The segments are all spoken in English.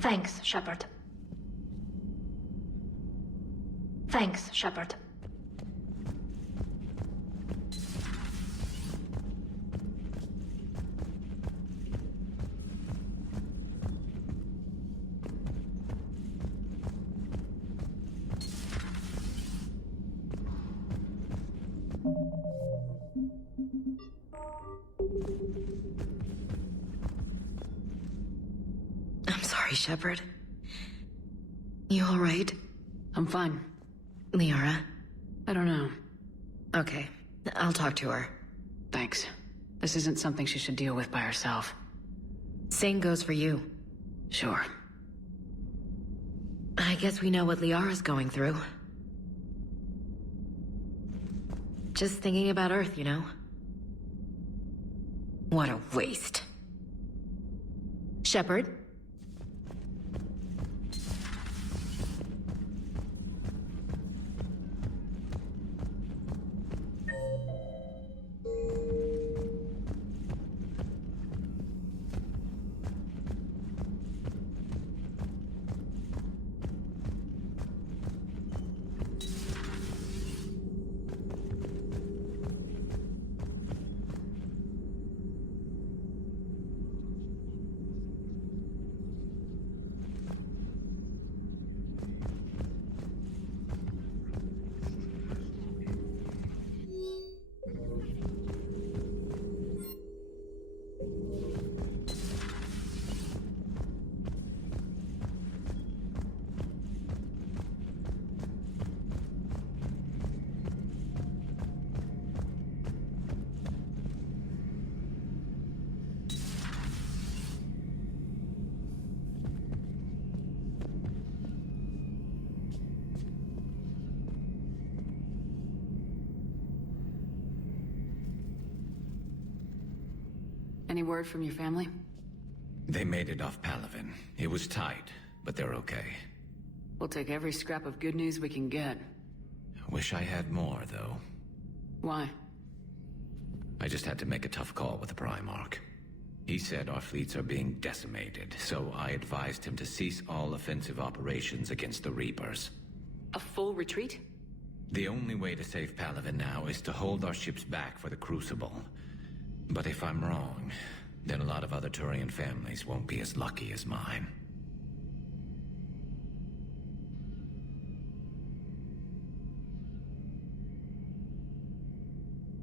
Thanks, Shepard. Thanks, Shepard. I'm sorry, Shepard. You alright? I'm fine. Liara? I don't know. Okay, I'll talk to her. Thanks. This isn't something she should deal with by herself. Same goes for you. Sure. I guess we know what Liara's going through. Just thinking about Earth, you know? What a waste. Shepard? Any word from your family? They made it off Palaven. It was tight, but they're okay. We'll take every scrap of good news we can get. Wish I had more, though. Why? I just had to make a tough call with the Primarch. He said our fleets are being decimated, so I advised him to cease all offensive operations against the Reapers. A full retreat? The only way to save Palaven now is to hold our ships back for the Crucible. But if I'm wrong, then a lot of other Turian families won't be as lucky as mine.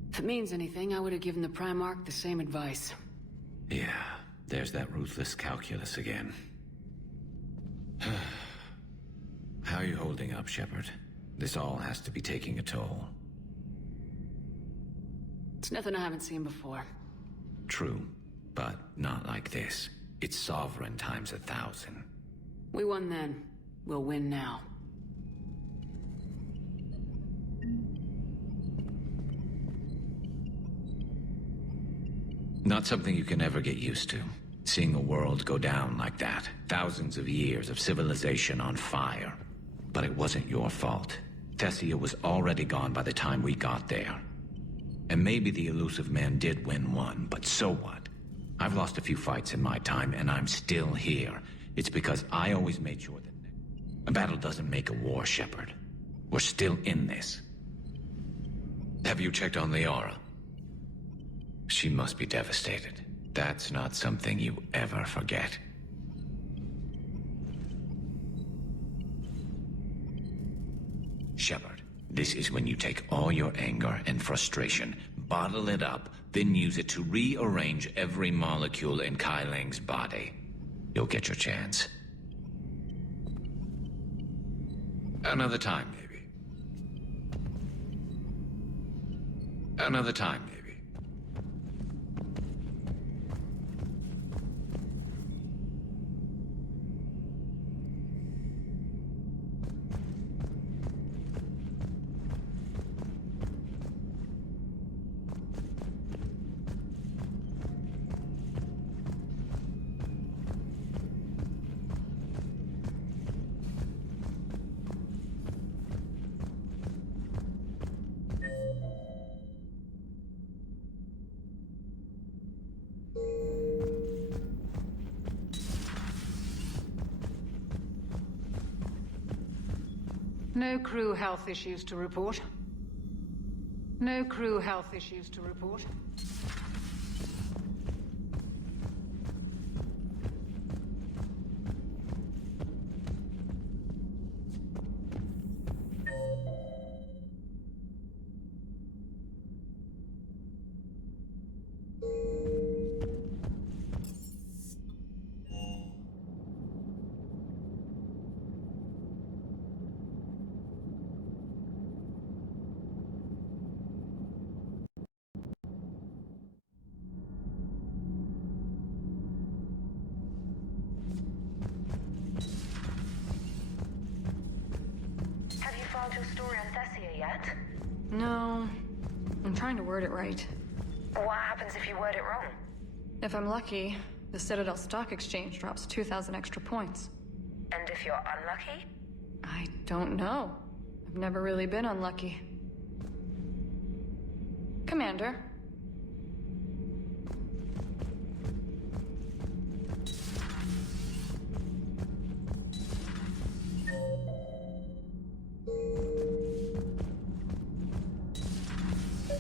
If it means anything, I would have given the Primarch the same advice. Yeah, there's that ruthless calculus again. How are you holding up, Shepard? This all has to be taking a toll. It's nothing I haven't seen before. True, but not like this. It's sovereign times 1,000. We won then. We'll win now. Not something you can ever get used to. Seeing a world go down like that. Thousands of years of civilization on fire. But it wasn't your fault. Thessia was already gone by the time we got there. And maybe the Illusive Man did win one, but so what? I've lost a few fights in my time, and I'm still here. It's because I always made sure that a battle doesn't make a war, Shepard. We're still in this. Have you checked on Liara? She must be devastated. That's not something you ever forget. Shepard, this is when you take all your anger and frustration, bottle it up, then use it to rearrange every molecule in Kai Ling's body. You'll get your chance. Another time, maybe. Another time, maybe. No crew health issues to report. No crew health issues to report. Have you filed your story on Thessia yet? No. I'm trying to word it right. What happens if you word it wrong? If I'm lucky, the Citadel Stock Exchange drops 2,000 extra points. And if you're unlucky? I don't know. I've never really been unlucky. Commander.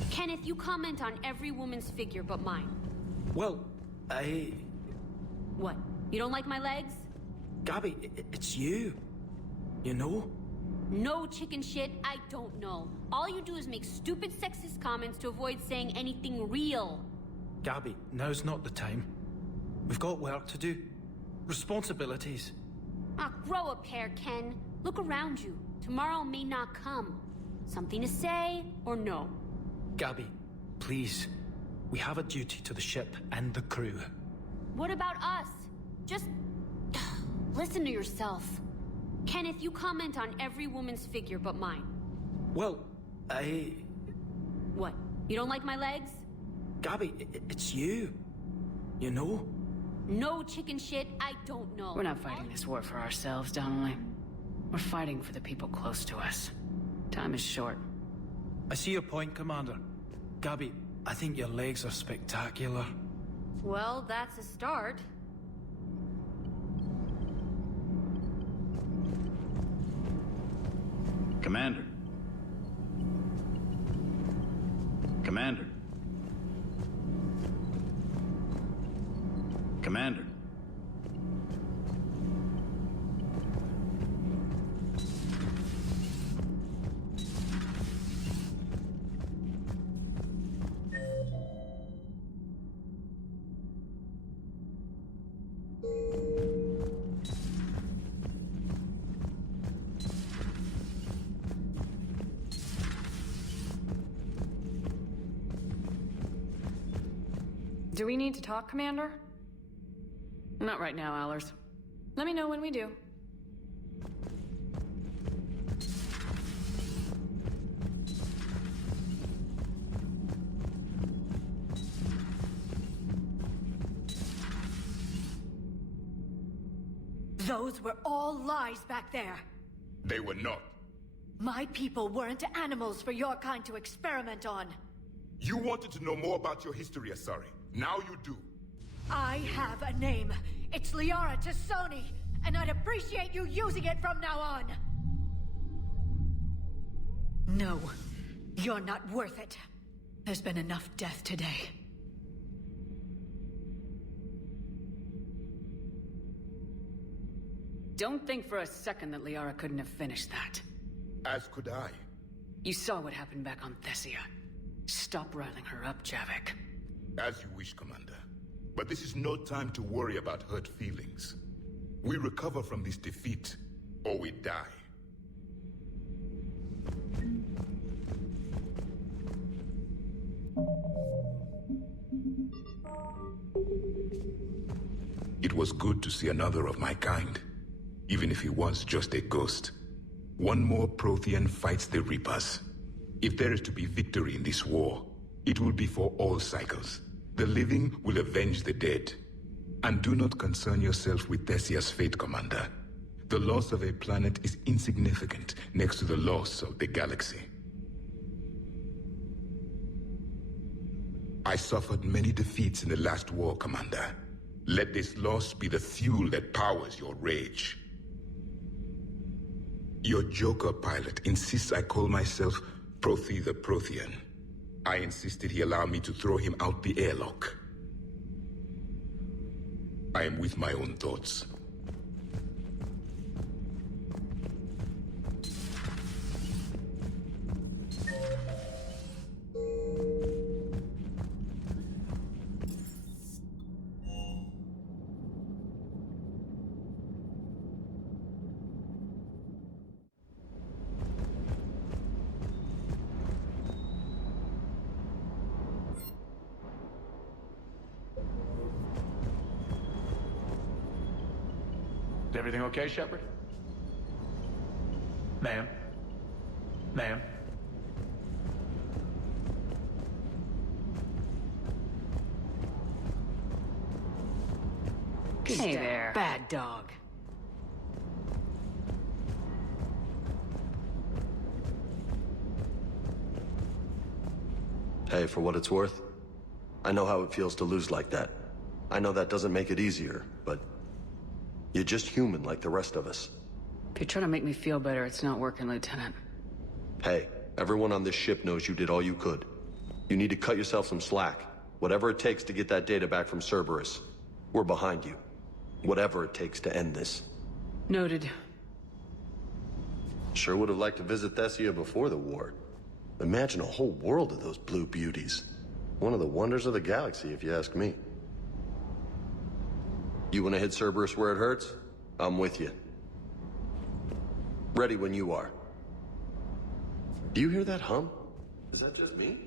Kenneth, you comment on every woman's figure but mine. Well, What? You don't like my legs? Gabby, it's you. You know? No chicken shit, I don't know. All you do is make stupid sexist comments to avoid saying anything real. Gabby, now's not the time. We've got work to do. Responsibilities. Ah, grow a pair, Ken. Look around you. Tomorrow may not come. Something to say or no? Gabby, please. We have a duty to the ship and the crew. What about us? Just listen to yourself. Kenneth, you comment on every woman's figure but mine. Well, What? You don't like my legs? Gabby, it's you. You know? No chicken shit, I don't know. We're not fighting this war for ourselves, Donnelly. We're fighting for the people close to us. Time is short. I see your point, Commander. Gabby, I think your legs are spectacular. Well, that's a start. Commander. Commander. Commander. Do we need to talk, Commander? Not right now, Allers. Let me know when we do. Those were all lies back there. They were not. My people weren't animals for your kind to experiment on. You wanted to know more about your history, Asari. Now you do. I have a name. It's Liara T'Soni, and I'd appreciate you using it from now on. No, you're not worth it. There's been enough death today. Don't think for a second that Liara couldn't have finished that. As could I. You saw what happened back on Thessia. Stop riling her up, Javik. As you wish, Commander. But this is no time to worry about hurt feelings. We recover from this defeat, or we die. It was good to see another of my kind, even if he was just a ghost. One more Prothean fights the Reapers. If there is to be victory in this war, it will be for all cycles. The living will avenge the dead. And do not concern yourself with Thessia's fate, Commander. The loss of a planet is insignificant next to the loss of the galaxy. I suffered many defeats in the last war, Commander. Let this loss be the fuel that powers your rage. Your Joker pilot insists I call myself Prothi the Prothean. I insisted he allow me to throw him out the airlock. I am with my own thoughts. Is everything okay, Shepard? Ma'am? Ma'am? Hey there, bad dog. Hey, for what it's worth, I know how it feels to lose like that. I know that doesn't make it easier, but you're just human like the rest of us. If you're trying to make me feel better, it's not working, Lieutenant. Hey, everyone on this ship knows you did all you could. You need to cut yourself some slack. Whatever it takes to get that data back from Cerberus. We're behind you. Whatever it takes to end this. Noted. Sure would have liked to visit Thessia before the war. Imagine a whole world of those blue beauties. One of the wonders of the galaxy, if you ask me. You want to hit Cerberus where it hurts? I'm with you. Ready when you are. Do you hear that hum? Is that just me?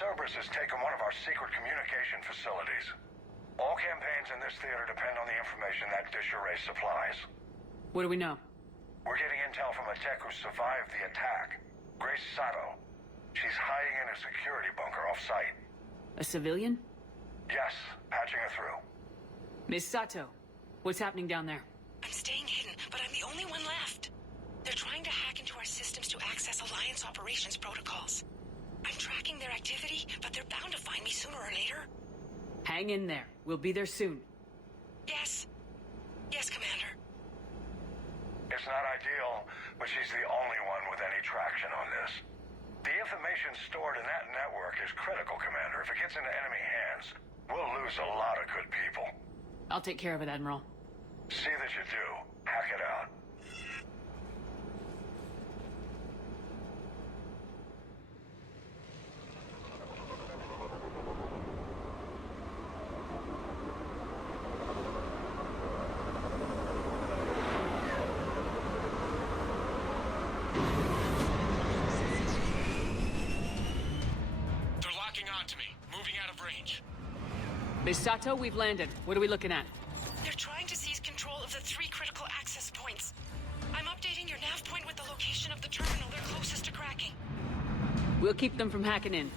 Cerberus has taken one of our secret communication facilities. All campaigns in this theater depend on the information that dish array supplies. What do we know? We're getting intel from a tech who survived the attack. Grace Sato. She's hiding in a security bunker off-site. A civilian? Yes, patching her through. Miss Sato, what's happening down there? I'm staying hidden, but I'm the only one left. They're trying to hack into our systems to access Alliance operations protocols. I'm tracking their activity, but they're bound to find me sooner or later. Hang in there. We'll be there soon. Yes. Yes, Commander. It's not ideal, but she's the only one with any traction on this. The information stored in that network is critical, Commander. If it gets into enemy hands, we'll lose a lot of good people. I'll take care of it, Admiral. See that you do. Hack it out. Miss Sato, we've landed. What are we looking at? They're trying to seize control of the 3 critical access points. I'm updating your nav point with the location of the terminal they're closest to cracking. We'll keep them from hacking in.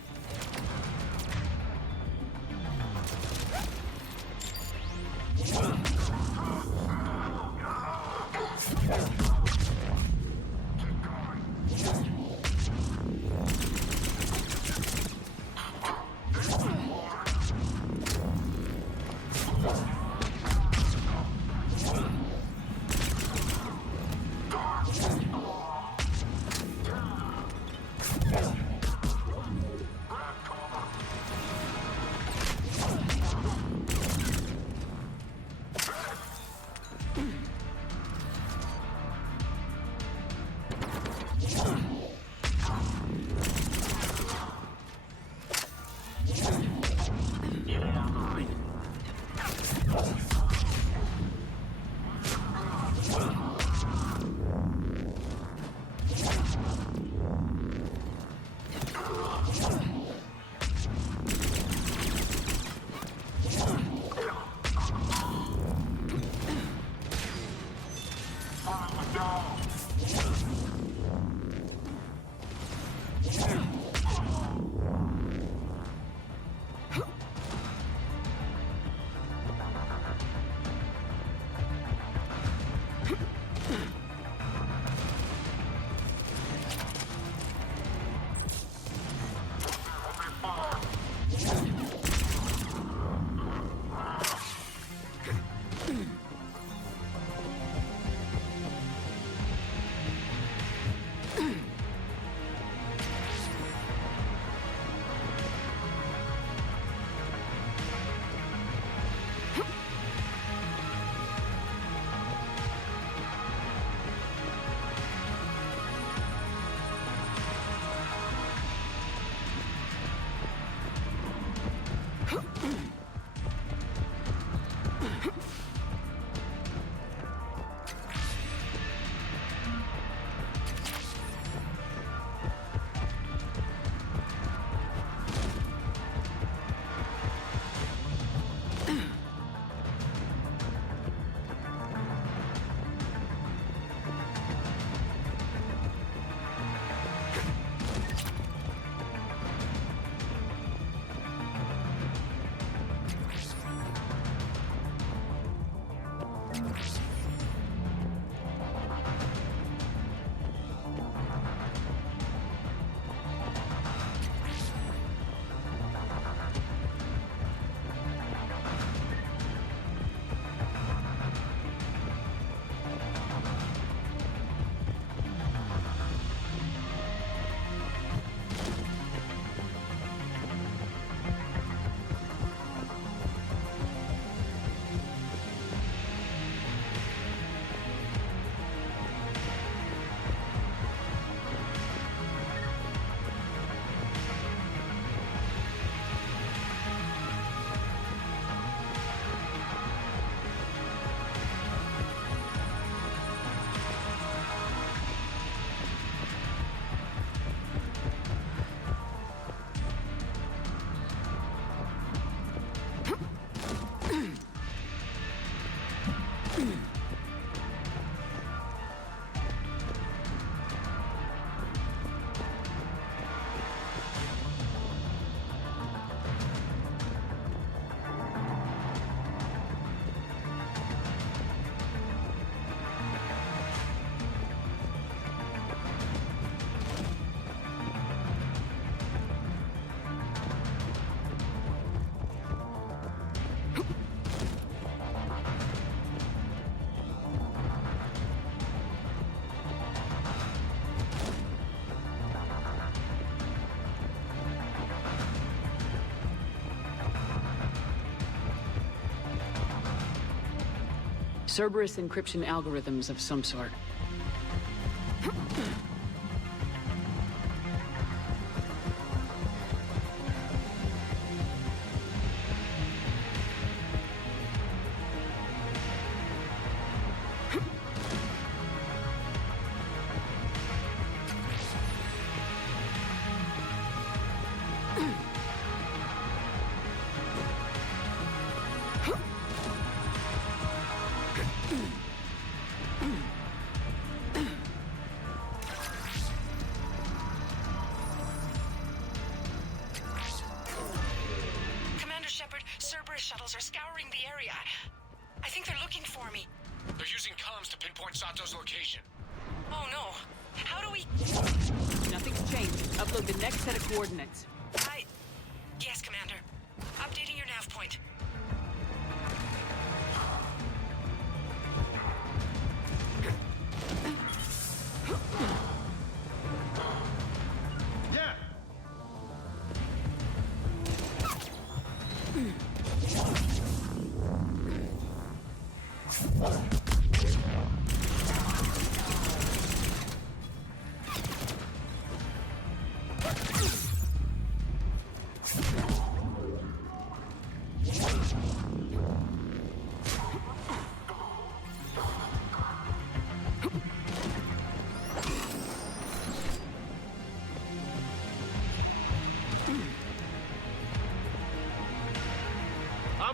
Cerberus encryption algorithms of some sort. Commander Shepard, Cerberus shuttles are scouring the area. I think they're looking for me. They're using comms to pinpoint Sato's location. Oh no. How do we... Nothing's changed. Upload the next set of coordinates. Yes, Commander. Updating your nav point. Yeah.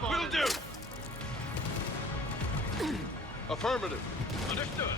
Will do! Affirmative. Understood.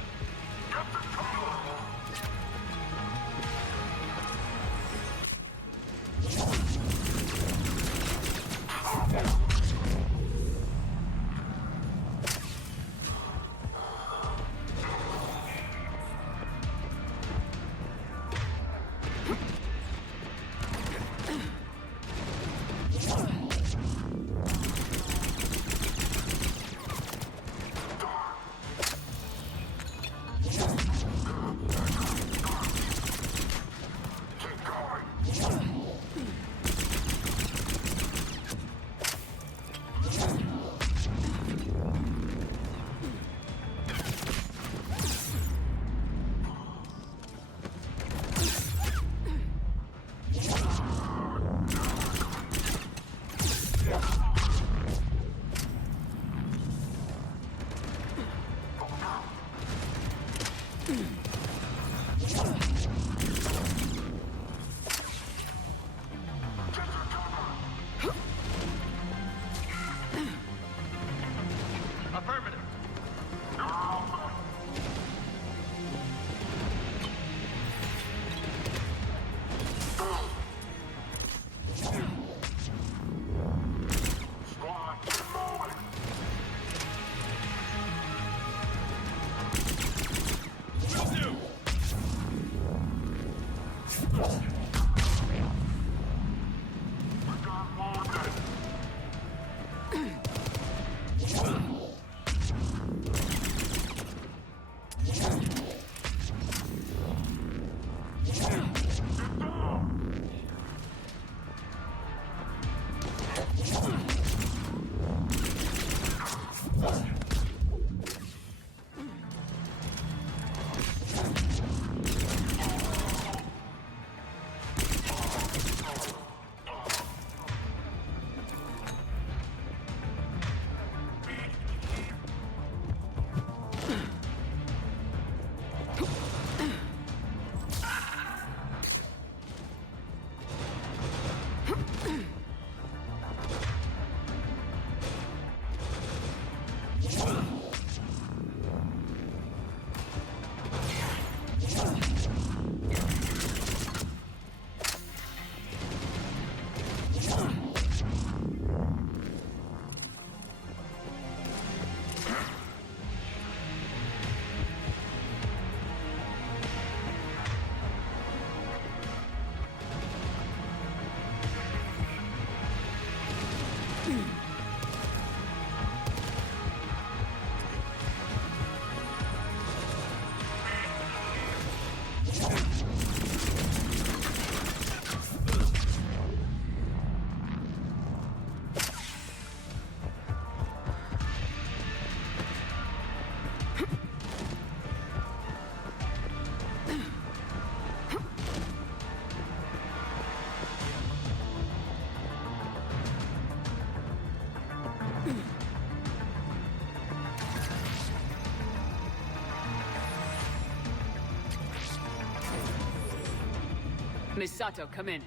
Miss Sato, come in.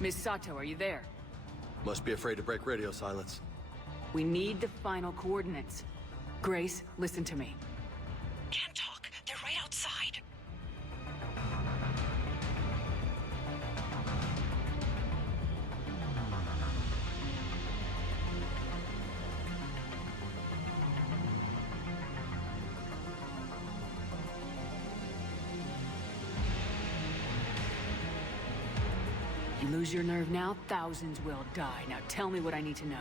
Miss Sato, are you there? Must be afraid to break radio silence. We need the final coordinates. Grace, listen to me. Can't talk. They're right outside. You lose your nerve now, thousands will die. Now tell me what I need to know.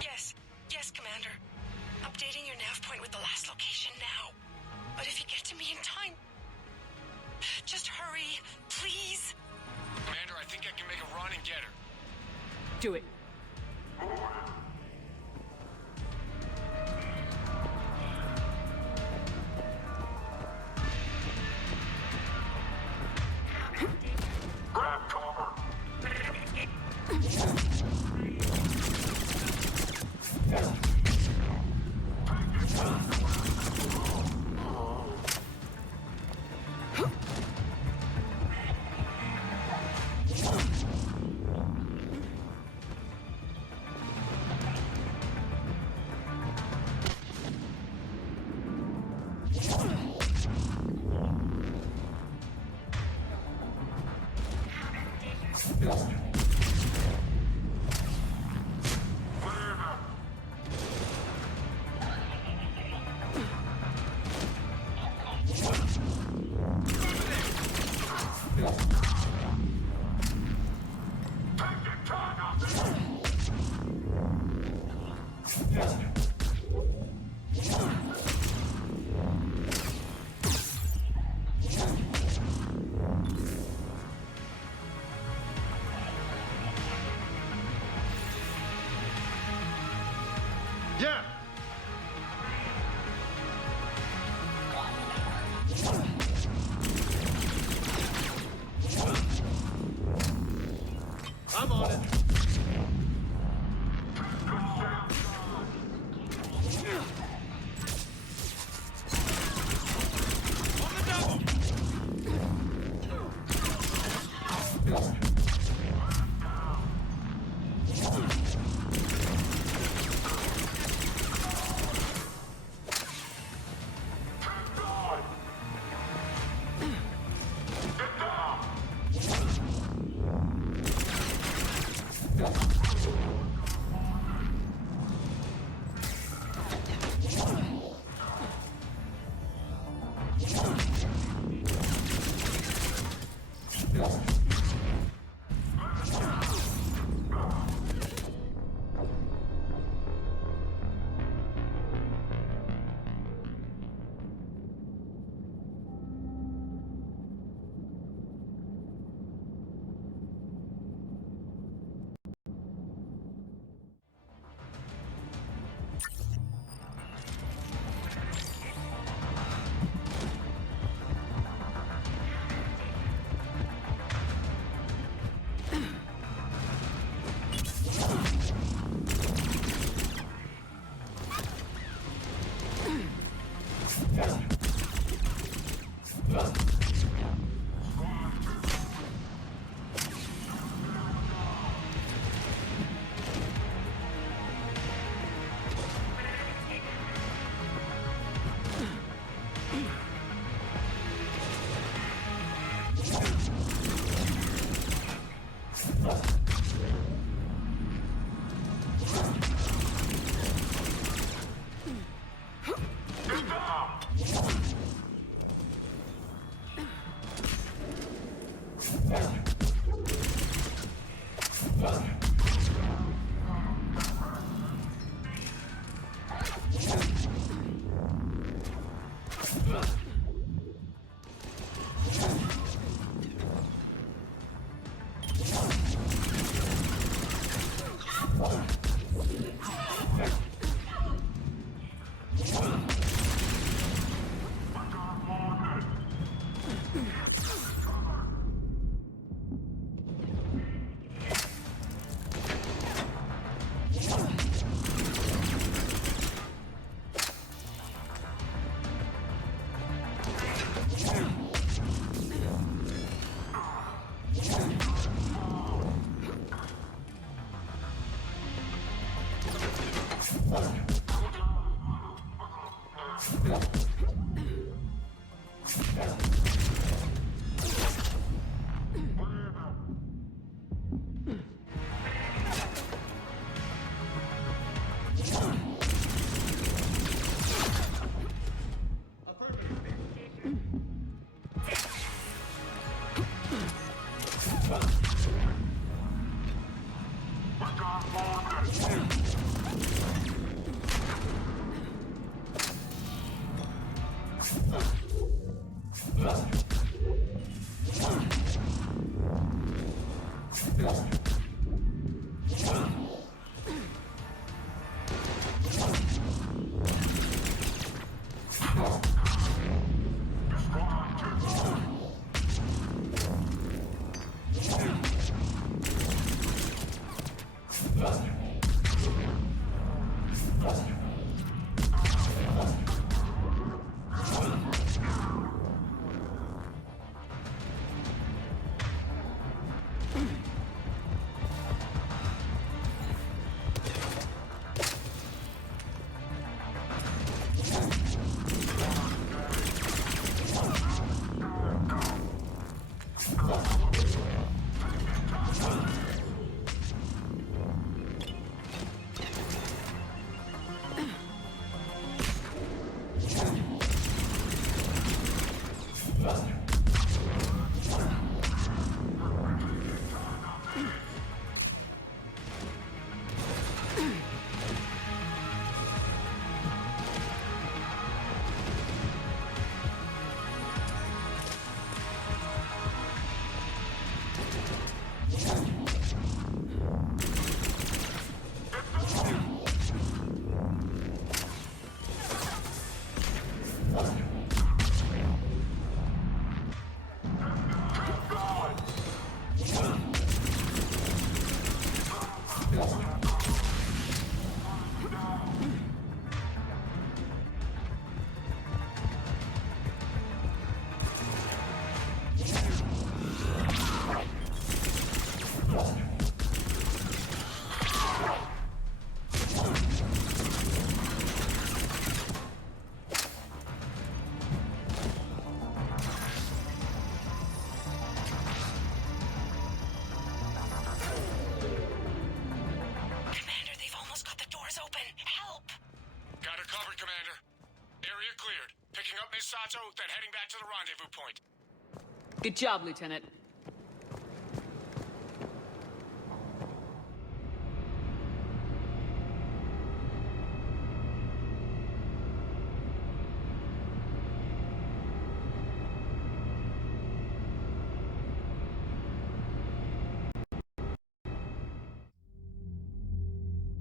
Yes, Commander. Updating your nav point with the last location now. But if you get to me in time, just hurry, please. Commander, I think I can make a run and get her. Do it. Grab cover. Yeah! I'm on it. Commander, they've almost got the doors open. Help! Got her covered, Commander. Area cleared. Picking up Miss Sato, then heading back to the rendezvous point. Good job, Lieutenant.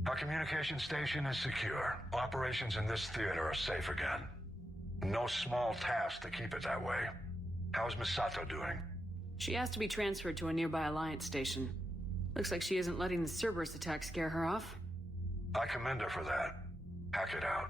Our communication station is secure. Operations in this theater are safe again. No small task to keep it that way. How's Misato doing? She asked to be transferred to a nearby Alliance station. Looks like she isn't letting the Cerberus attack scare her off. I commend her for that. Hack it out.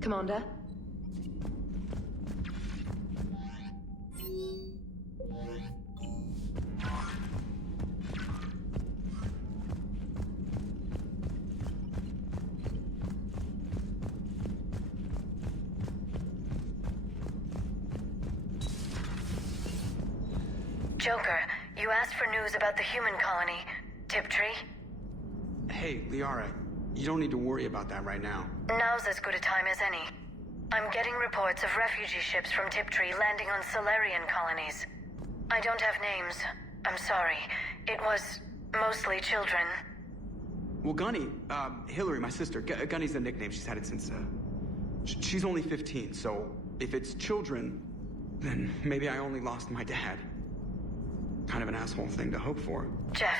Commander? Joker, you asked for news about the human colony, Tiptree. Hey, Liara, you don't need to worry about that right now. Now's as good a time as any. I'm getting reports of refugee ships from Tiptree landing on Solarian colonies. I don't have names. I'm sorry. It was mostly children. Well, Gunny, Hillary, my sister, Gunny's the nickname. She's had it since, she's only 15, so if it's children, then maybe I only lost my dad. Kind of an asshole thing to hope for. Jeff,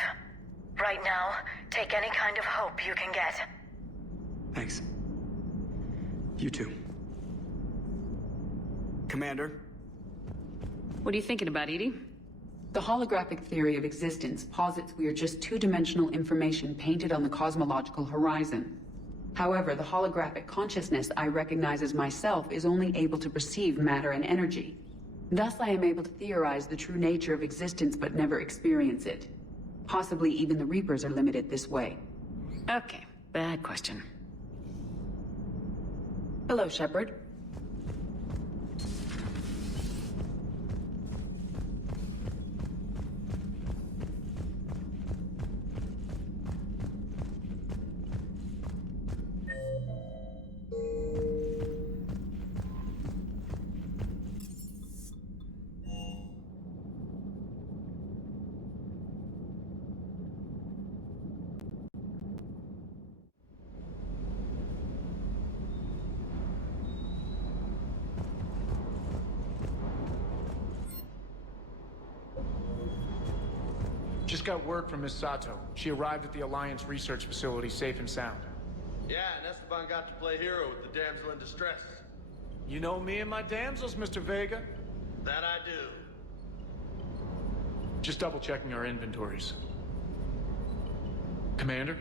right now, take any kind of hope you can get. Thanks. You too. Commander? What are you thinking about, Edie? The holographic theory of existence posits we are just two-dimensional information painted on the cosmological horizon. However, the holographic consciousness I recognize as myself is only able to perceive matter and energy. Thus, I am able to theorize the true nature of existence but never experience it. Possibly even the Reapers are limited this way. Okay, bad question. Hello, Shepard. Just got word from Miss Sato. She arrived at the Alliance research facility safe and sound. Yeah, and Esteban got to play hero with the damsel in distress. You know me and my damsels, Mr. Vega? That I do. Just double-checking our inventories. Commander?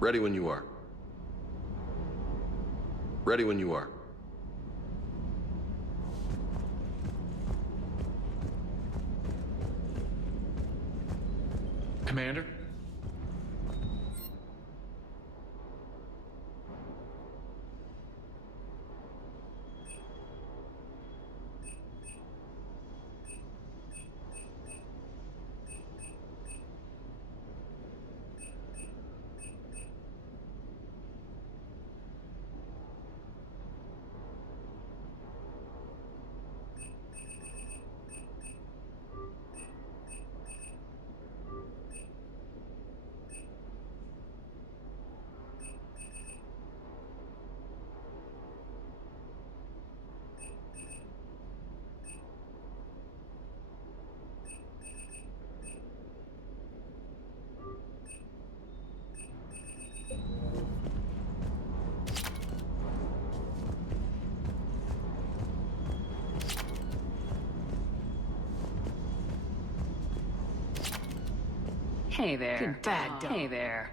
Ready when you are. Ready when you are. Commander? Hey there. You bad dog. Hey there.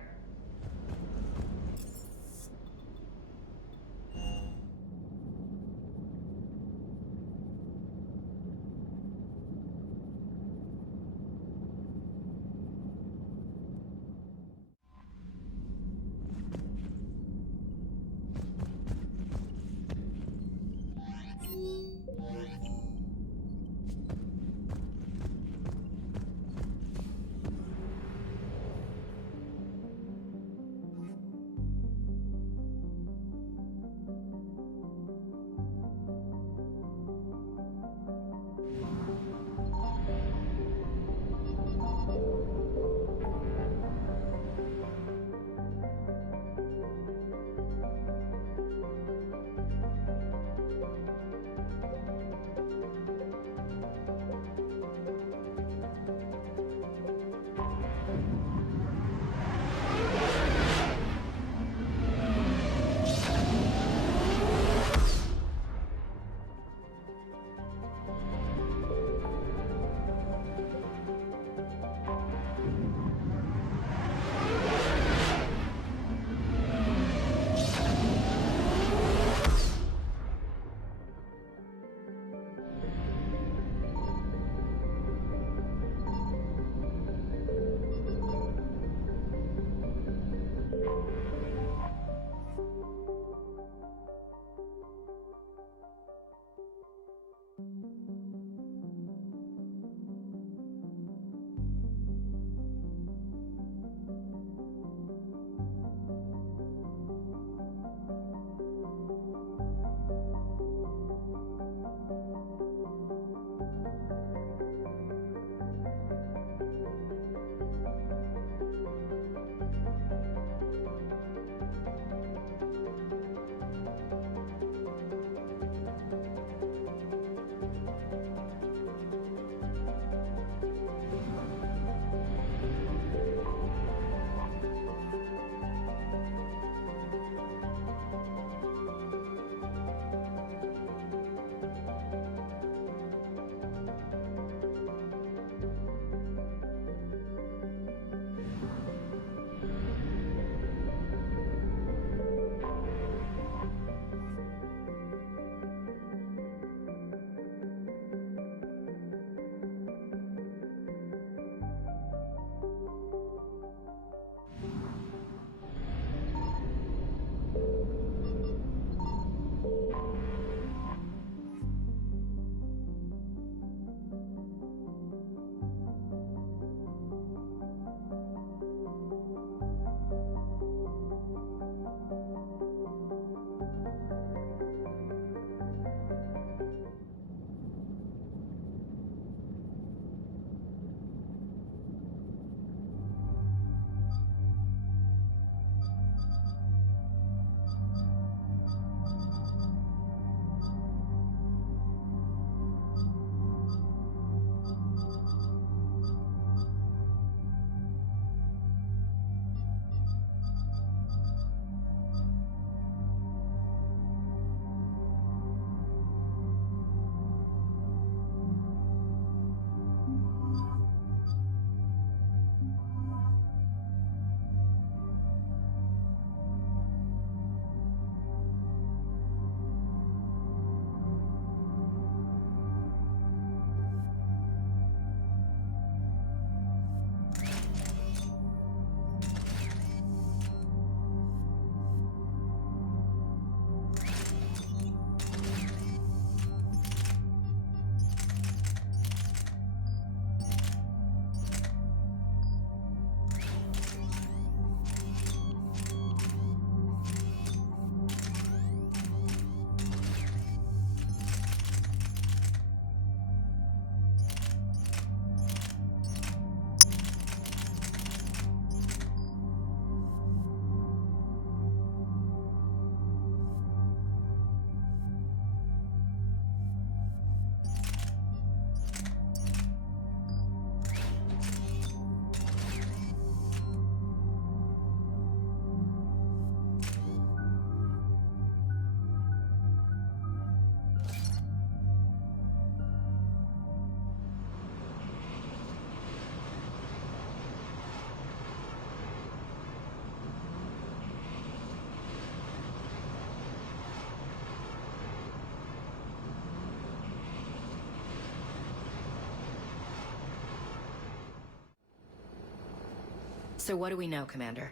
So what do we know, Commander?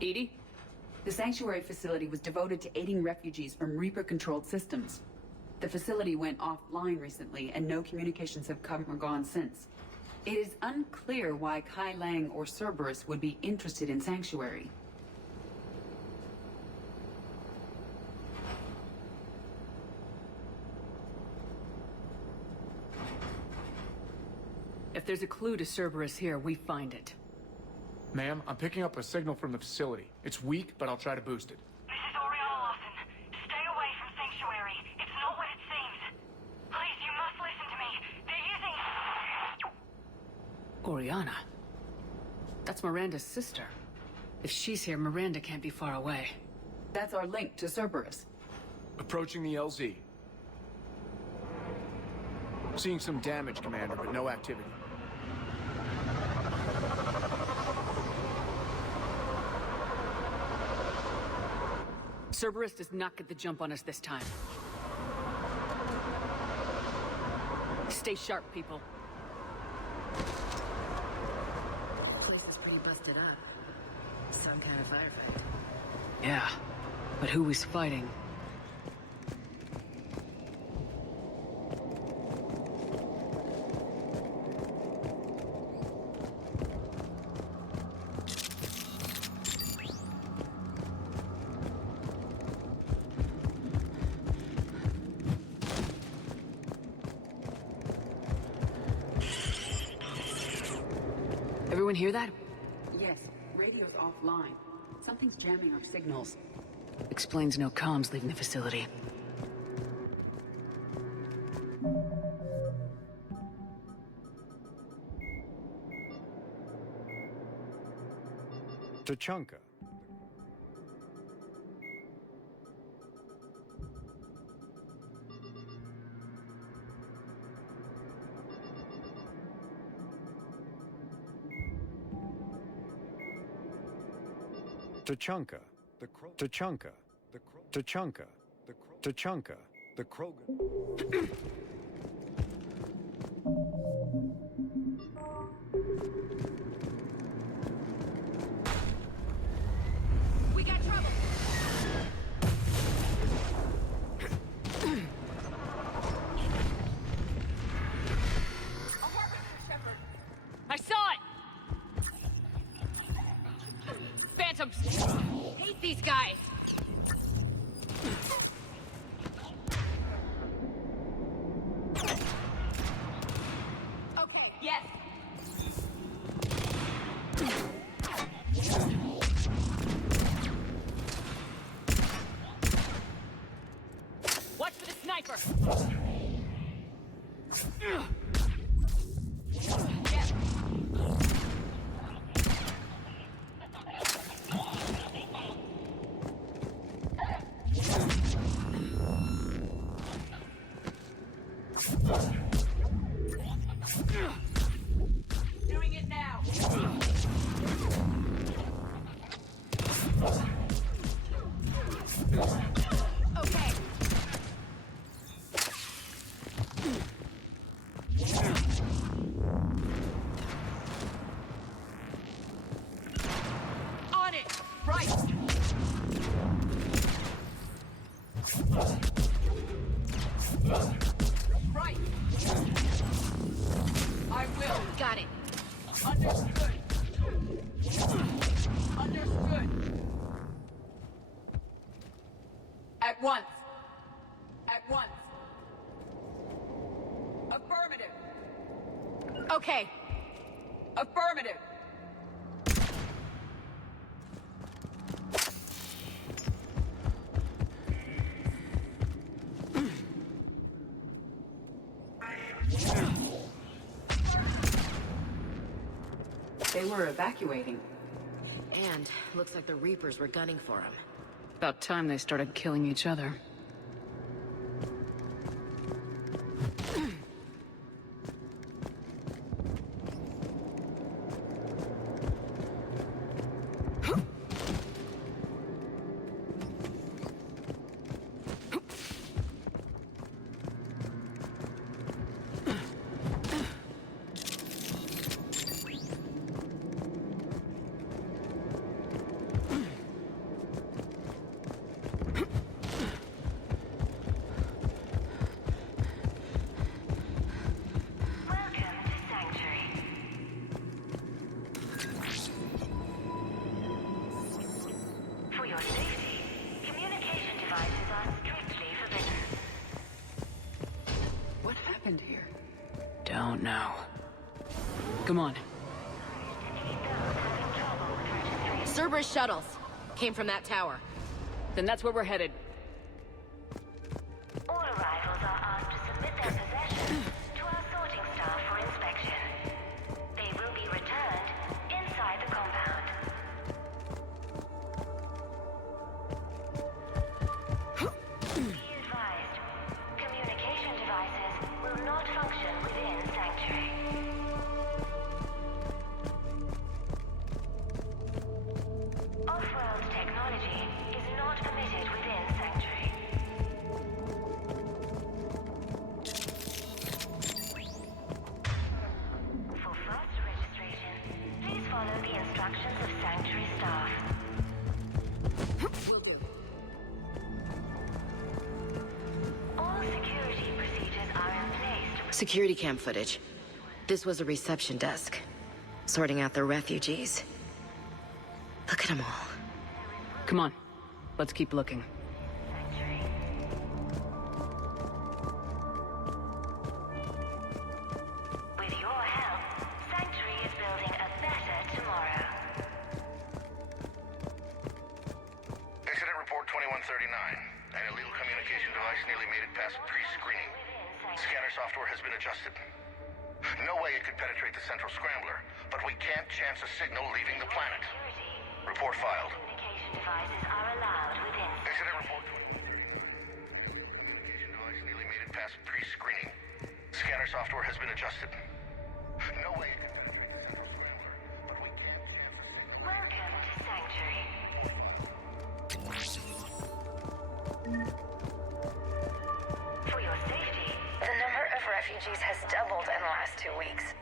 EDI? The sanctuary facility was devoted to aiding refugees from Reaper-controlled systems. The facility went offline recently, and no communications have come or gone since. It is unclear why Kai Lang or Cerberus would be interested in Sanctuary. If there's a clue to Cerberus here, we find it. Ma'am, I'm picking up a signal from the facility. It's weak, but I'll try to boost it. This is Oriana Lawson. Stay away from Sanctuary. It's not what it seems. Please, you must listen to me. They're using... Oriana? That's Miranda's sister. If she's here, Miranda can't be far away. That's our link to Cerberus. Approaching the LZ. Seeing some damage, Commander, but no activity. Cerberus does not get the jump on us this time. Stay sharp, people. Place is pretty busted up. Some kind of firefight. Yeah, but who was fighting? Everyone hear that? Yes, radio's offline. Something's jamming our signals. Explains no comms leaving the facility. Tachanka. Tachanka, the Krogan. Tachanka, the Krogan. Tachanka, the Krogan. Tachanka, the Krogan. We got trouble. I saw it! Phantoms! Hate these guys. Okay, yes. Watch for the sniper! Yes. Doing it now. Okay. On it. Right. Right. I will. Got it. Understood. Understood. At once. At once. Affirmative. Okay. Affirmative. They were evacuating. And looks like the Reapers were gunning for him. About time they started killing each other. won't know. Come on. Cerberus shuttles came from that tower. Then that's where we're headed. All arrivals are asked to submit their possessions to our sorting staff for inspection. They will be returned inside the compound. Be advised, communication devices will not function within Sanctuary. Off-world technology is not permitted within Sanctuary. For faster registration, please follow the instructions of Sanctuary staff. All security procedures are in place. Security cam footage. This was a reception desk, sorting out the refugees. Look at them all. Come on. Let's keep looking. With your help, Sanctuary is building a better tomorrow. Incident report 2139. An illegal communication device nearly made it past pre-screening. Scanner software has been adjusted. No way it could penetrate the central scrambler, but we can't chance a signal leaving the planet. Report filed. Communication devices are allowed within. Incident report. Communication device nearly made it past pre-screening. Scanner software has been adjusted. No way it could penetrate the central scrambler, but we can't chance a signal. Welcome to Sanctuary. For your safety, The number of refugees has doubled in the last 2 weeks.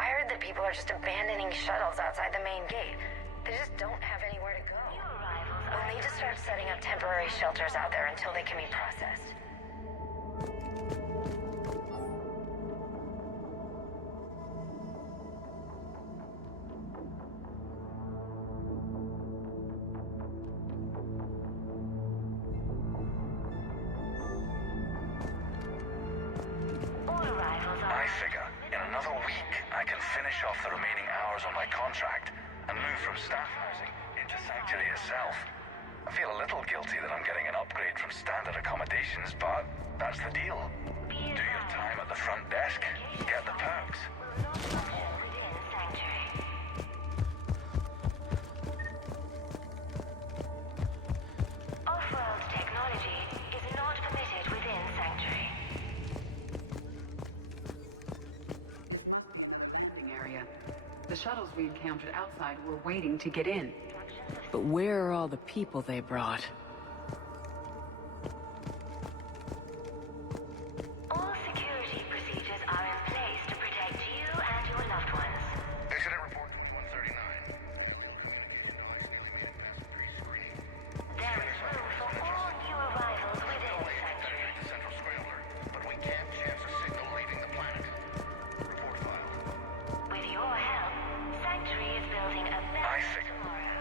I heard that people are just abandoning shuttles outside the main gate. They just don't have anywhere to go. We'll need to start setting up temporary shelters out there until they can be processed. all arrivals are. I figure in another week I can finish off the remaining hours on my contract and move from staff housing into Sanctuary itself. I feel a little guilty that I'm getting an upgrade from standard accommodations, but that's the deal. Do your time at the front desk, get the perks. Within Sanctuary. Off-world technology is not permitted within Sanctuary. Area. The shuttles we encountered outside were waiting to get in. But where are all the people they brought? All security procedures are in place to protect you and your loved ones. Incident report 139. Communication device nearly made it past pre-screening. There is room for all new arrivals within Sanctuary. The central scrambler, but we can't chance a signal leaving the planet. Report filed. With your help, Sanctuary is building a better tomorrow.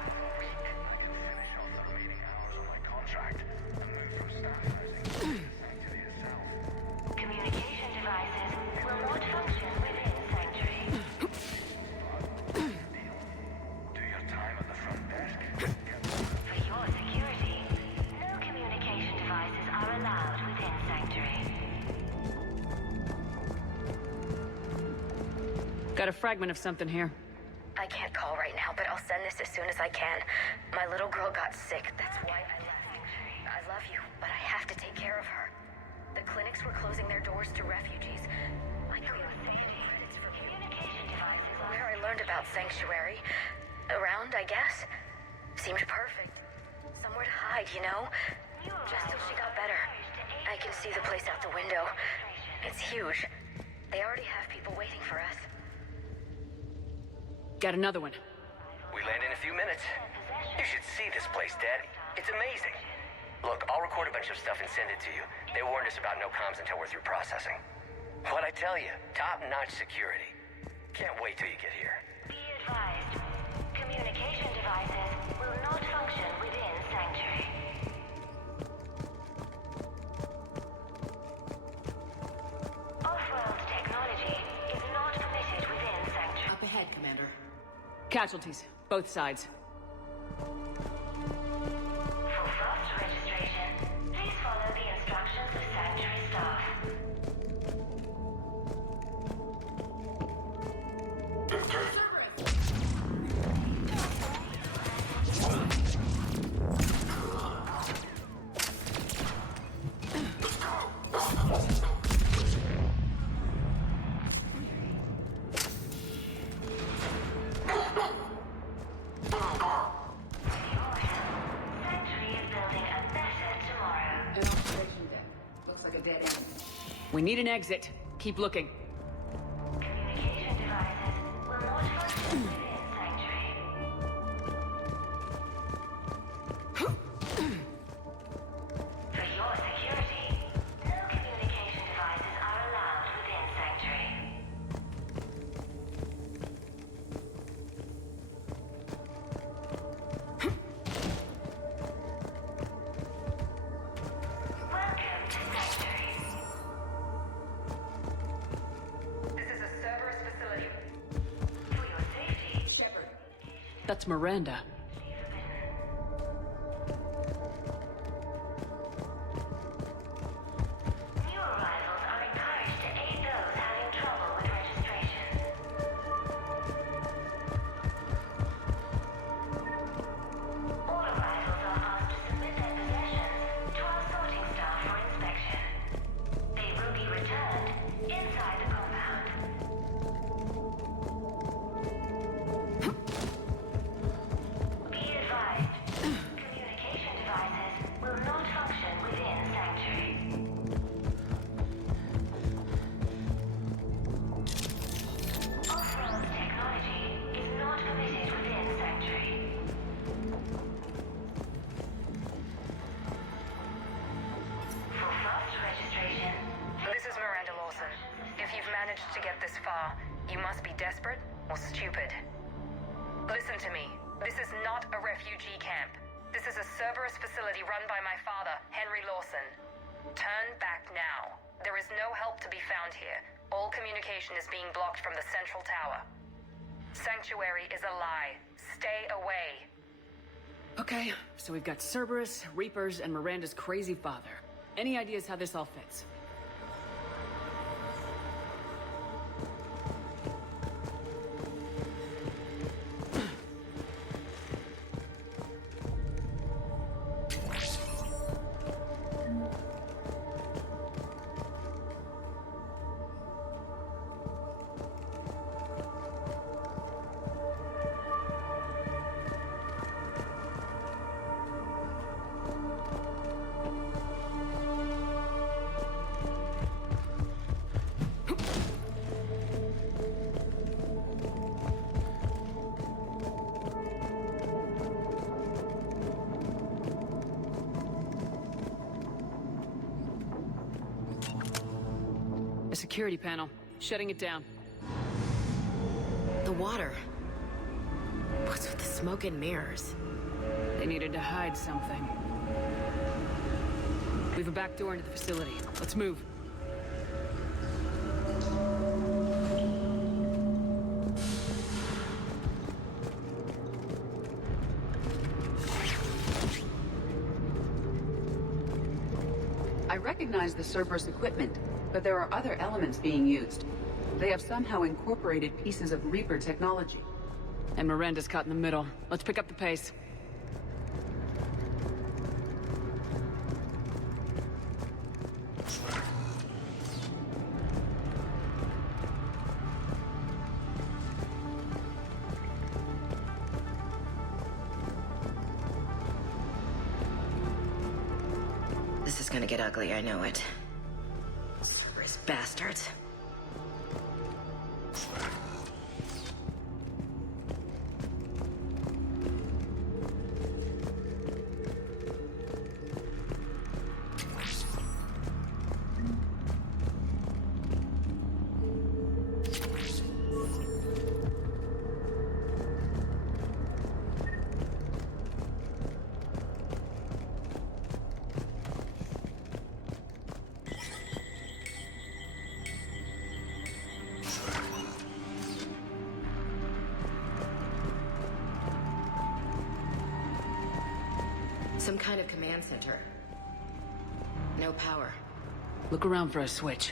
Finish off the remaining hours on my contract and move from staff housing to Sanctuary itself. Communication devices will not function within Sanctuary. Do your time at the front desk. For your security, no communication devices are allowed within Sanctuary. Got a fragment of something here. I can't call right now, but I'll send this as soon as I can. My little girl got sick. That's why I love you, but I have to take care of her. The clinics were closing their doors to refugees. I know your safety. It's for communication devices. Where I learned about Sanctuary. Around, I guess. Seemed perfect. Somewhere to hide, you know? Just till she got better. I can see the place out the window. It's huge. They already have people waiting for us. Got another one. We land in a few minutes. You should see this place, Dad. It's amazing. Look, I'll record a bunch of stuff and send it to you. They warned us about no comms until we're through processing. What'd I tell you? Top-notch security. Can't wait till you get here. Be advised, communication devices will not function within Sanctuary. Off-world technology is Casualties, both sides. For fast registration, please follow the instructions of Sanctuary staff. We need an exit. Keep looking. Communication devices will not function within Sanctuary. For your security, no communication devices are allowed within Sanctuary. Welcome to Sanctuary. This is a Cerberus facility. For your safety, Shepard. That's Miranda. New arrivals are encouraged to aid those having trouble with registration. All arrivals are asked to submit their possessions to our sorting staff for inspection. They will be returned inside the compound. Be advised, communication devices will not function within Sanctuary. Off-road technology is not permitted within Sanctuary. For fast registration, This is Miranda Lawson. If you've managed to get this far, you must be desperate or stupid. Listen to me. This is not a refugee camp. This is a Cerberus facility run by my father, Henry Lawson. Turn back now. There is no help to be found here. All communication is being blocked from the central tower. Sanctuary is a lie. Stay away. Okay, so we've got Cerberus, Reapers, and Miranda's crazy father. Any ideas how this all fits? A security panel. Shutting it down. The water. What's with the smoke and mirrors? They needed to hide something. We have a back door into the facility. Let's move. I recognize the Cerberus equipment, but there are other elements being used. They have somehow incorporated pieces of Reaper technology. And Miranda's caught in the middle. Let's pick up the pace. This is gonna get ugly, I know it. Cerberus bastards. Some kind of command center. No power. Look around for a switch.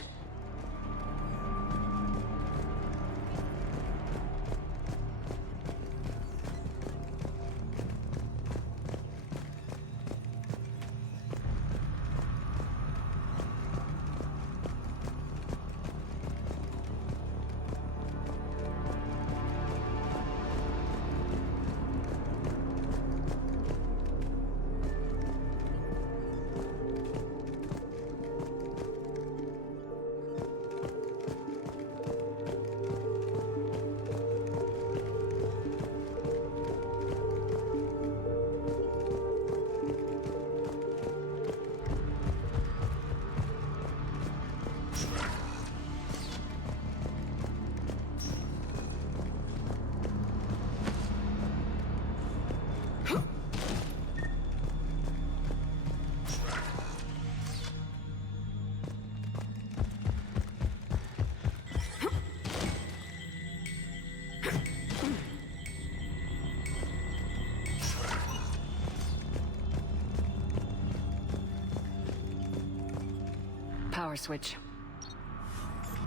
Power switch.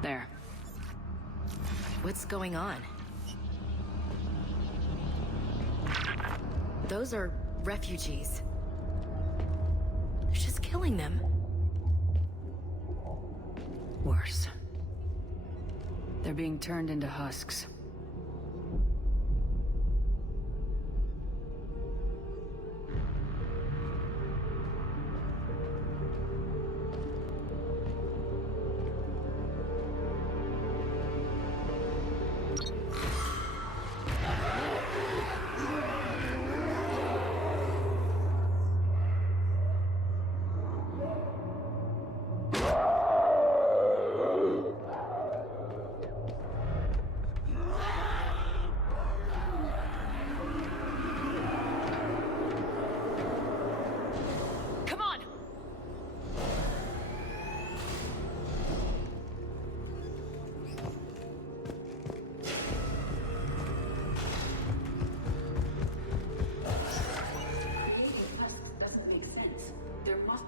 There. What's going on? Those are refugees. They're just killing them. Worse. They're being turned into husks.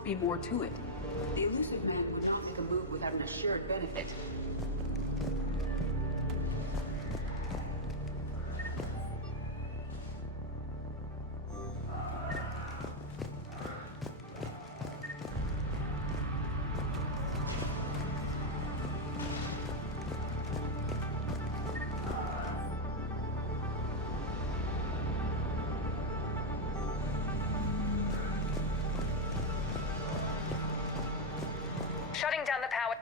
Be more to it. The elusive man would not make a move without an assured benefit. Shutting down the power.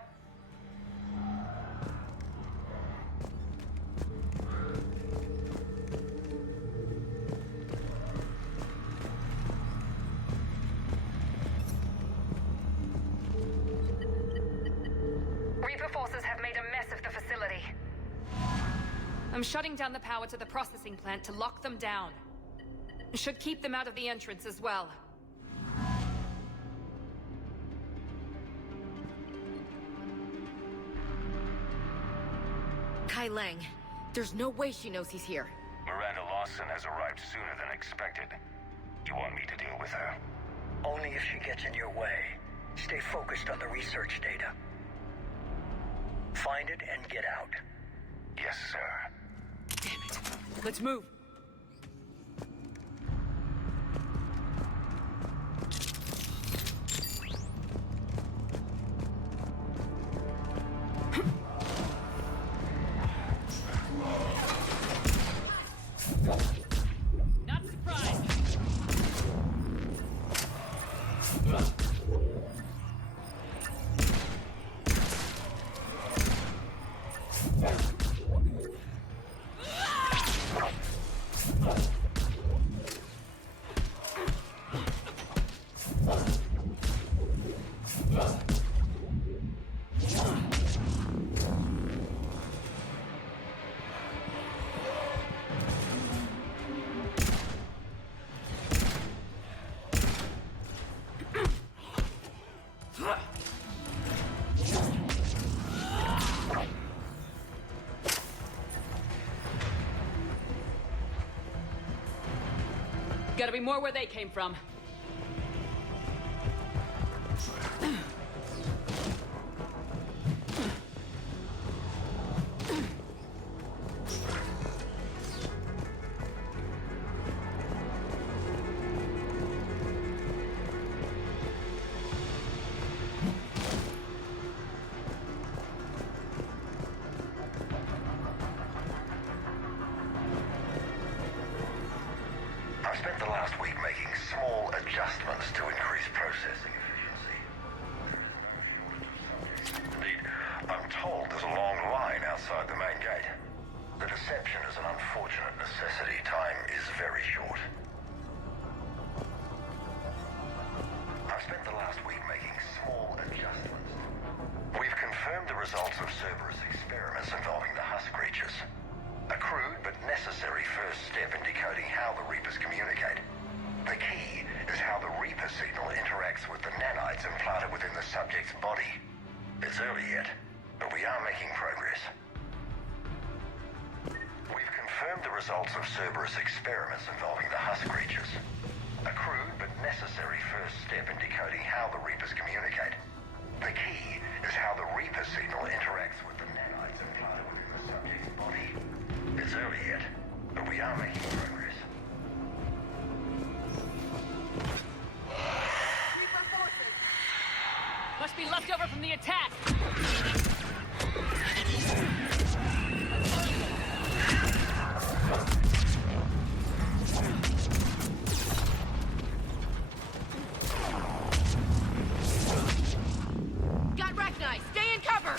Reaper forces have made a mess of the facility. I'm shutting down the power to the processing plant to lock them down. Should keep them out of the entrance as well. Kai Lang. There's no way she knows he's here. Miranda Lawson has arrived sooner than expected. You want me to deal with her? Only if she gets in your way. Stay focused on the research data. Find it and get out. Yes, sir. Damn it. Let's move. Not surprised. Gotta be more where they came from. Deception is an unfortunate necessity. Time is very short. I've spent the last week making small adjustments. We've confirmed the results of Cerberus experiments involving the husk creatures. A crude but necessary first step in decoding how the Reapers communicate. The key is how the Reaper signal interacts with the nanites implanted within the subject's body. It's early yet, but we are making progress. We've confirmed the results of Cerberus experiments involving the husk creatures. A crude but necessary first step in decoding how the Reapers communicate. The key is how the Reaper signal interacts with the nanites implanted within the subject's body. It's early yet, but we are making progress. Reaper forces! Must be left over from the attack! Got Rachni! Stay in cover!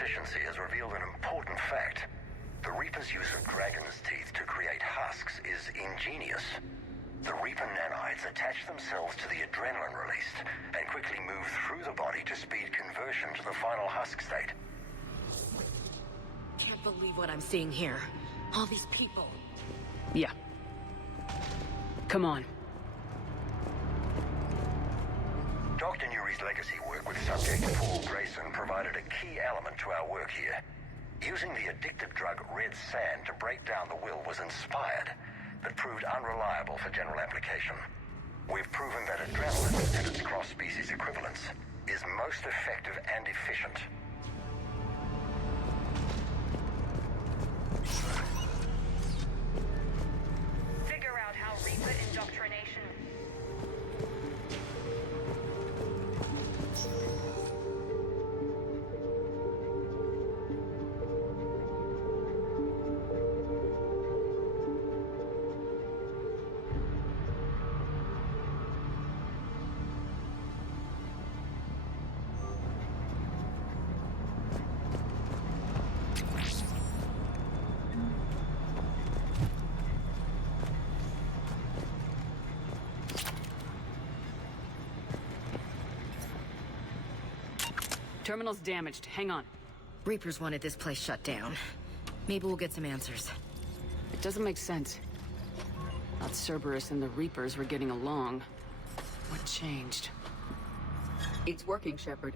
efficiency has revealed an important fact. The Reaper's use of dragon's teeth to create husks is ingenious. The Reaper nanites attach themselves to the adrenaline released and quickly move through the body to speed conversion to the final husk state. Can't believe what I'm seeing here. All these people. Yeah. Come on. Dr. Nuri's legacy work with subject Paul Grayson provided a key element to our work here. Using the addictive drug Red Sand to break down the will was inspired, but proved unreliable for general application. We've proven that adrenaline and its cross-species equivalence is most effective and efficient. Figure out how Reaper indoctrination... Terminal's damaged. Hang on. Reapers wanted this place shut down. Maybe we'll get some answers. It doesn't make sense. Thought Cerberus and the Reapers were getting along. What changed? It's working, Shepard.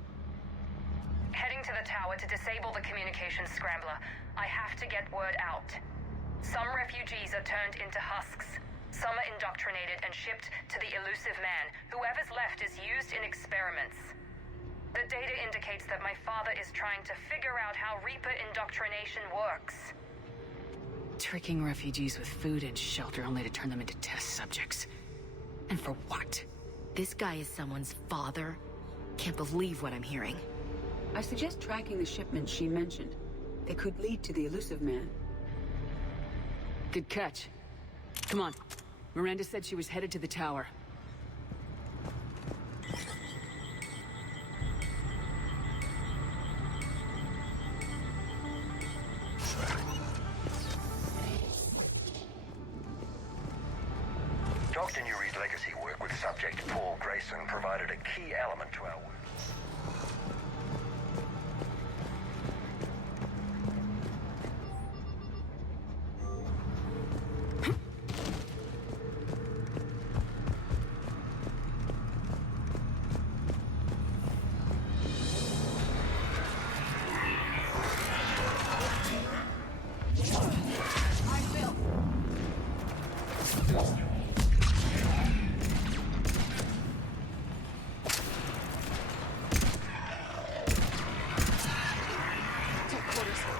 Heading to the tower to disable the communications scrambler. I have to get word out. Some refugees are turned into husks. Some are indoctrinated and shipped to the Elusive Man. Whoever's left is used in experiments. The data indicates that my father is trying to figure out how Reaper indoctrination works. Tricking refugees with food and shelter only to turn them into test subjects. And for what? This guy is someone's father? Can't believe what I'm hearing. I suggest tracking the shipments she mentioned. They could lead to the Elusive Man. Good catch. Come on. Miranda said she was headed to the tower. Dr. Newry's legacy work with subject Paul Grayson provided a key element to our work.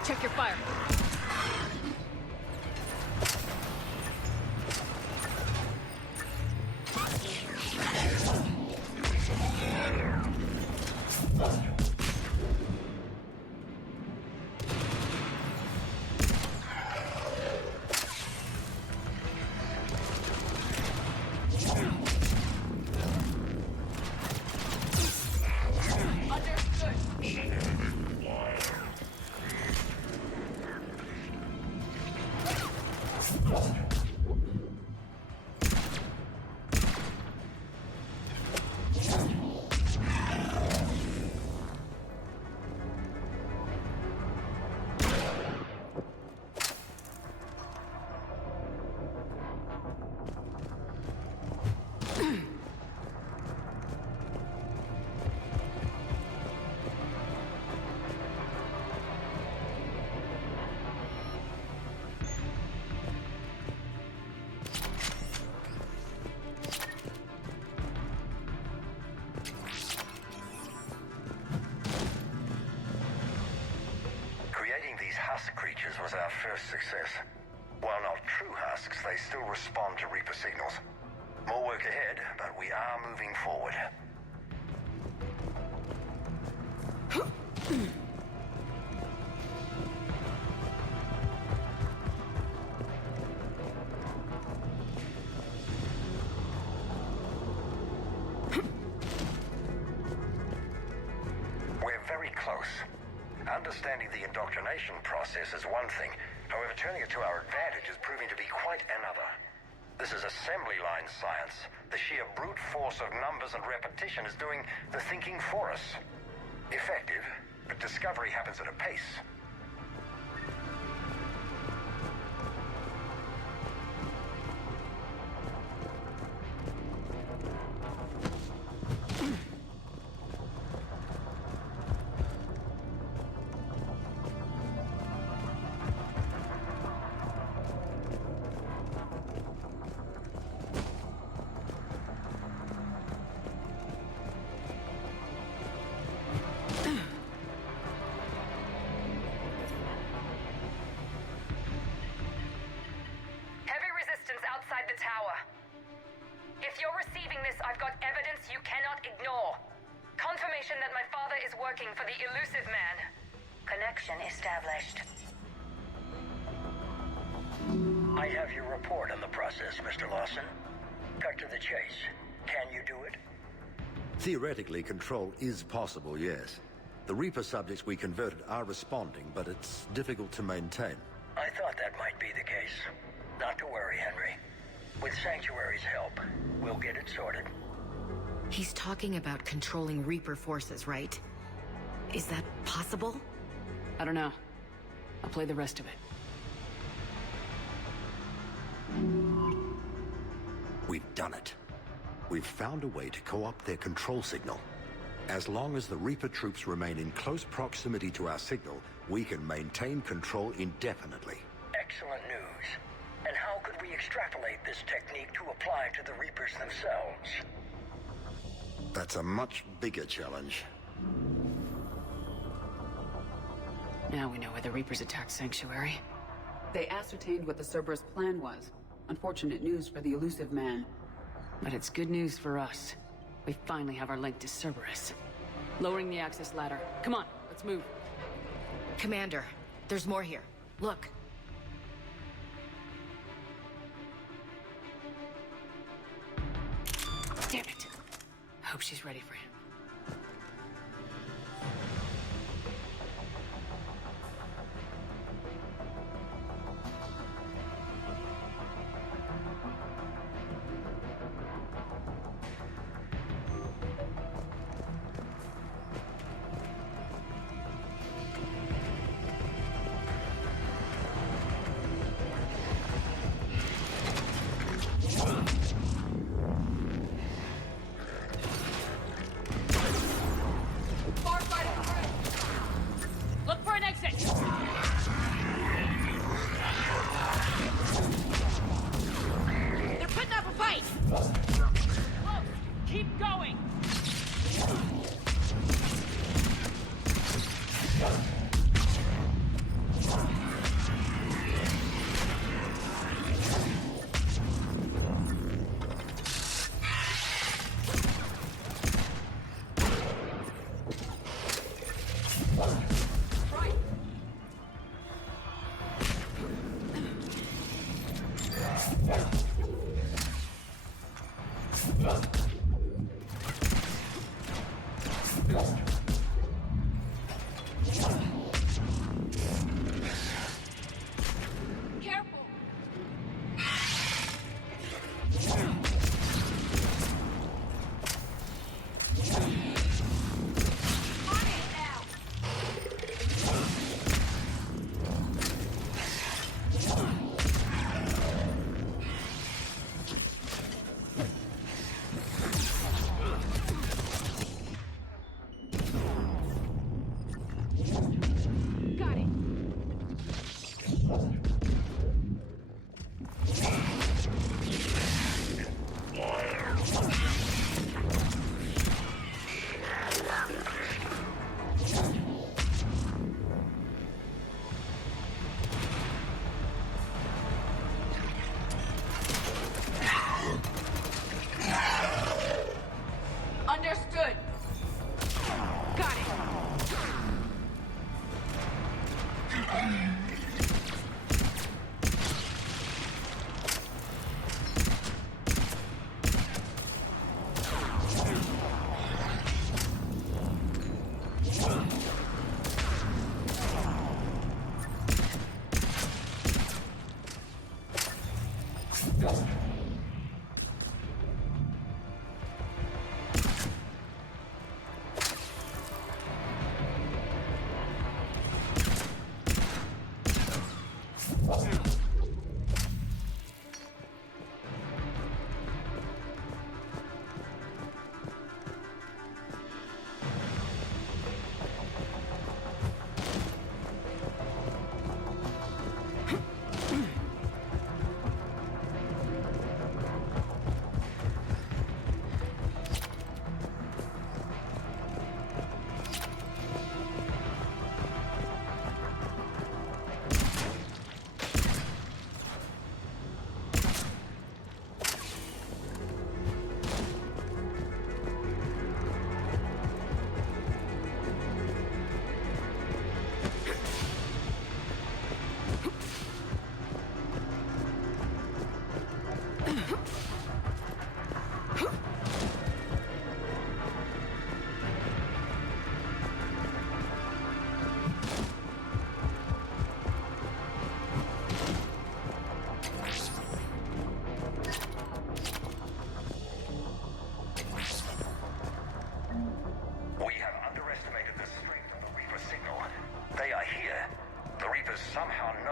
Check your fire. Creatures was our first success. While not true husks, they still respond to Reaper signals. More work ahead, but we are moving forward. We're very close. Understanding the indoctrination process is one thing. However, turning it to our advantage is proving to be quite another. This is assembly line science. The sheer brute force of numbers and repetition is doing the thinking for us. Effective, but discovery happens at a pace. Tower. If you're receiving this, I've got evidence you cannot ignore. Confirmation that my father is working for the Elusive Man. Connection established. I have your report on the process, Mr. Lawson. Cut to the chase. Can you do it? Theoretically, control is possible, yes. The Reaper subjects we converted are responding, but it's difficult to maintain. I thought that might be the case. Not to worry, Henry. With Sanctuary's help, we'll get it sorted. He's talking about controlling Reaper forces, right? Is that possible? I don't know. I'll play the rest of it. We've done it. We've found a way to co-opt their control signal. As long as the Reaper troops remain in close proximity to our signal, we can maintain control indefinitely. Excellent news. And how could we extrapolate this technique to apply to the Reapers themselves? That's a much bigger challenge. Now we know why the Reapers attacked Sanctuary. They ascertained what the Cerberus plan was. Unfortunate news for the elusive man. But it's good news for us. We finally have our link to Cerberus. Lowering the access ladder. Come on, let's move. Commander, there's more here. Look. Damn it. I hope she's ready for him.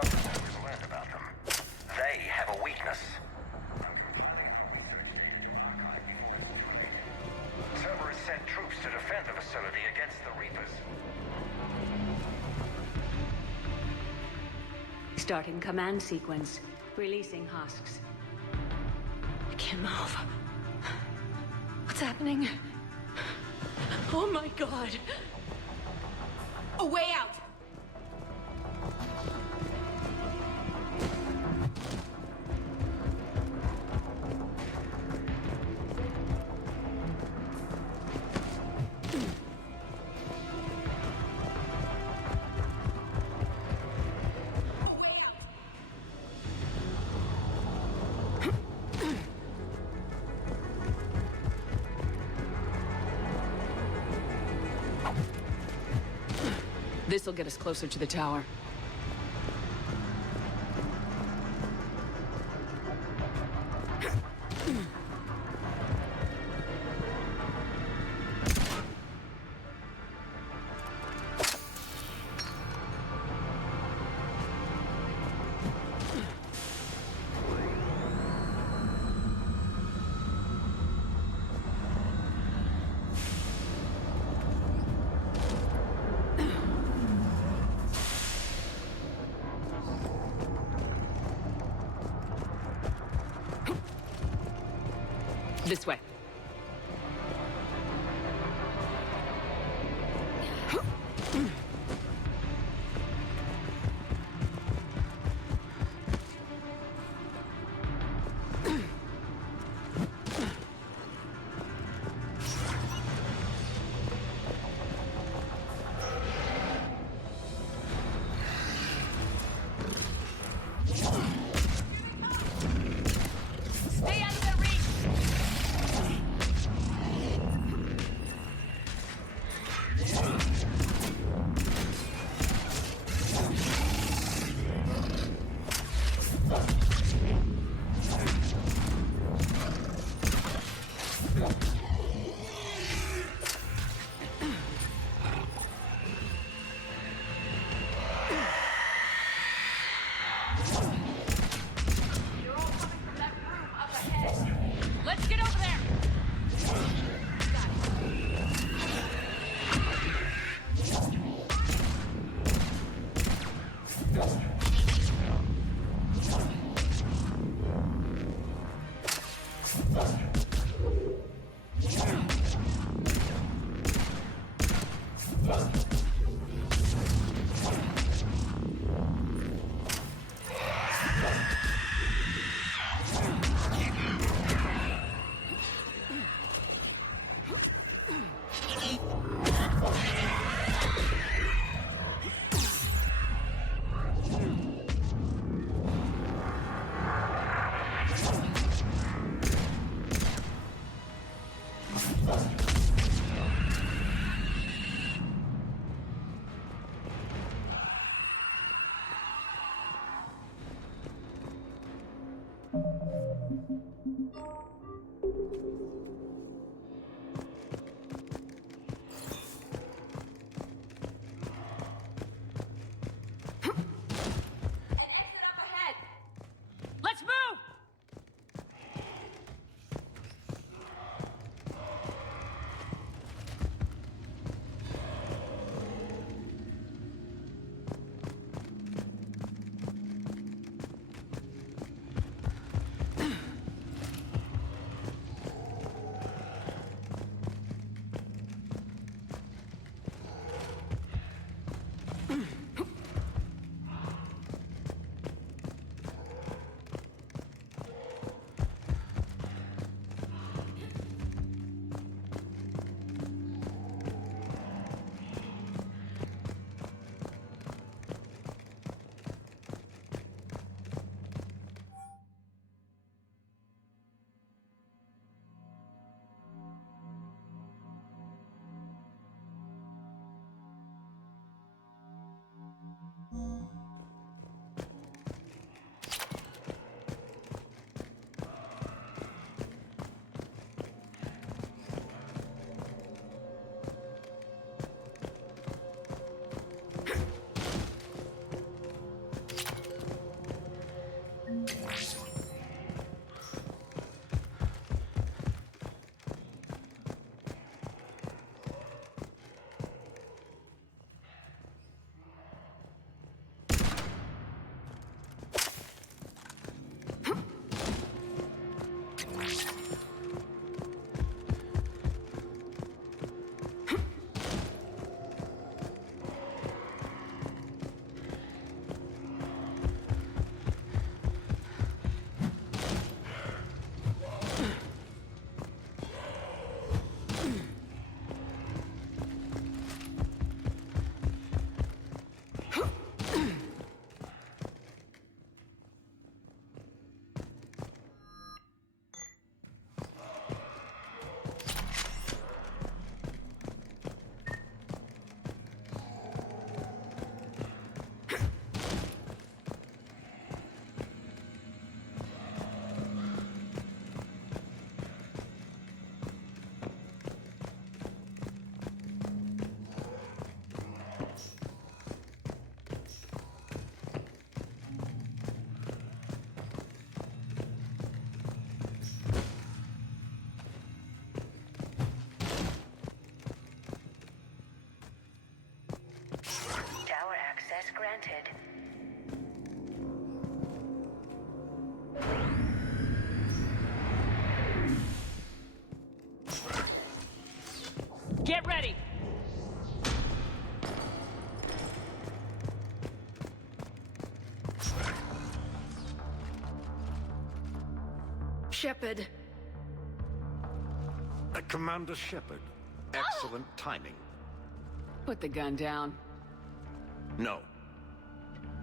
knows that we've learned about them. They have a weakness. Cerberus sent troops to defend the facility against the Reapers. Starting command sequence. Releasing husks. I can't move. What's happening? Oh my god! A way out! This'll get us closer to the tower. This way. Stay out of their reach! Let's get over there! Let's move! Shepard. Commander Shepard. Excellent timing. Put the gun down. No.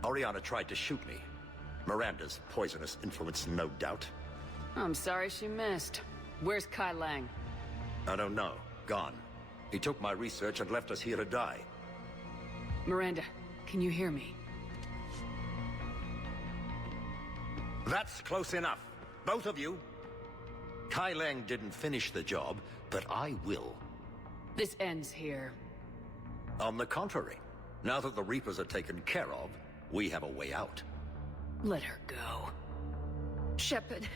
Oriana tried to shoot me. Miranda's poisonous influence, no doubt. I'm sorry she missed. Where's Kai Lang? I don't know. Gone. He took my research and left us here to die. Miranda, can you hear me? That's close enough. Both of you. Kai Lang didn't finish the job, but I will. This ends here. On the contrary, now that the Reapers are taken care of, we have a way out. Let her go. Shepard,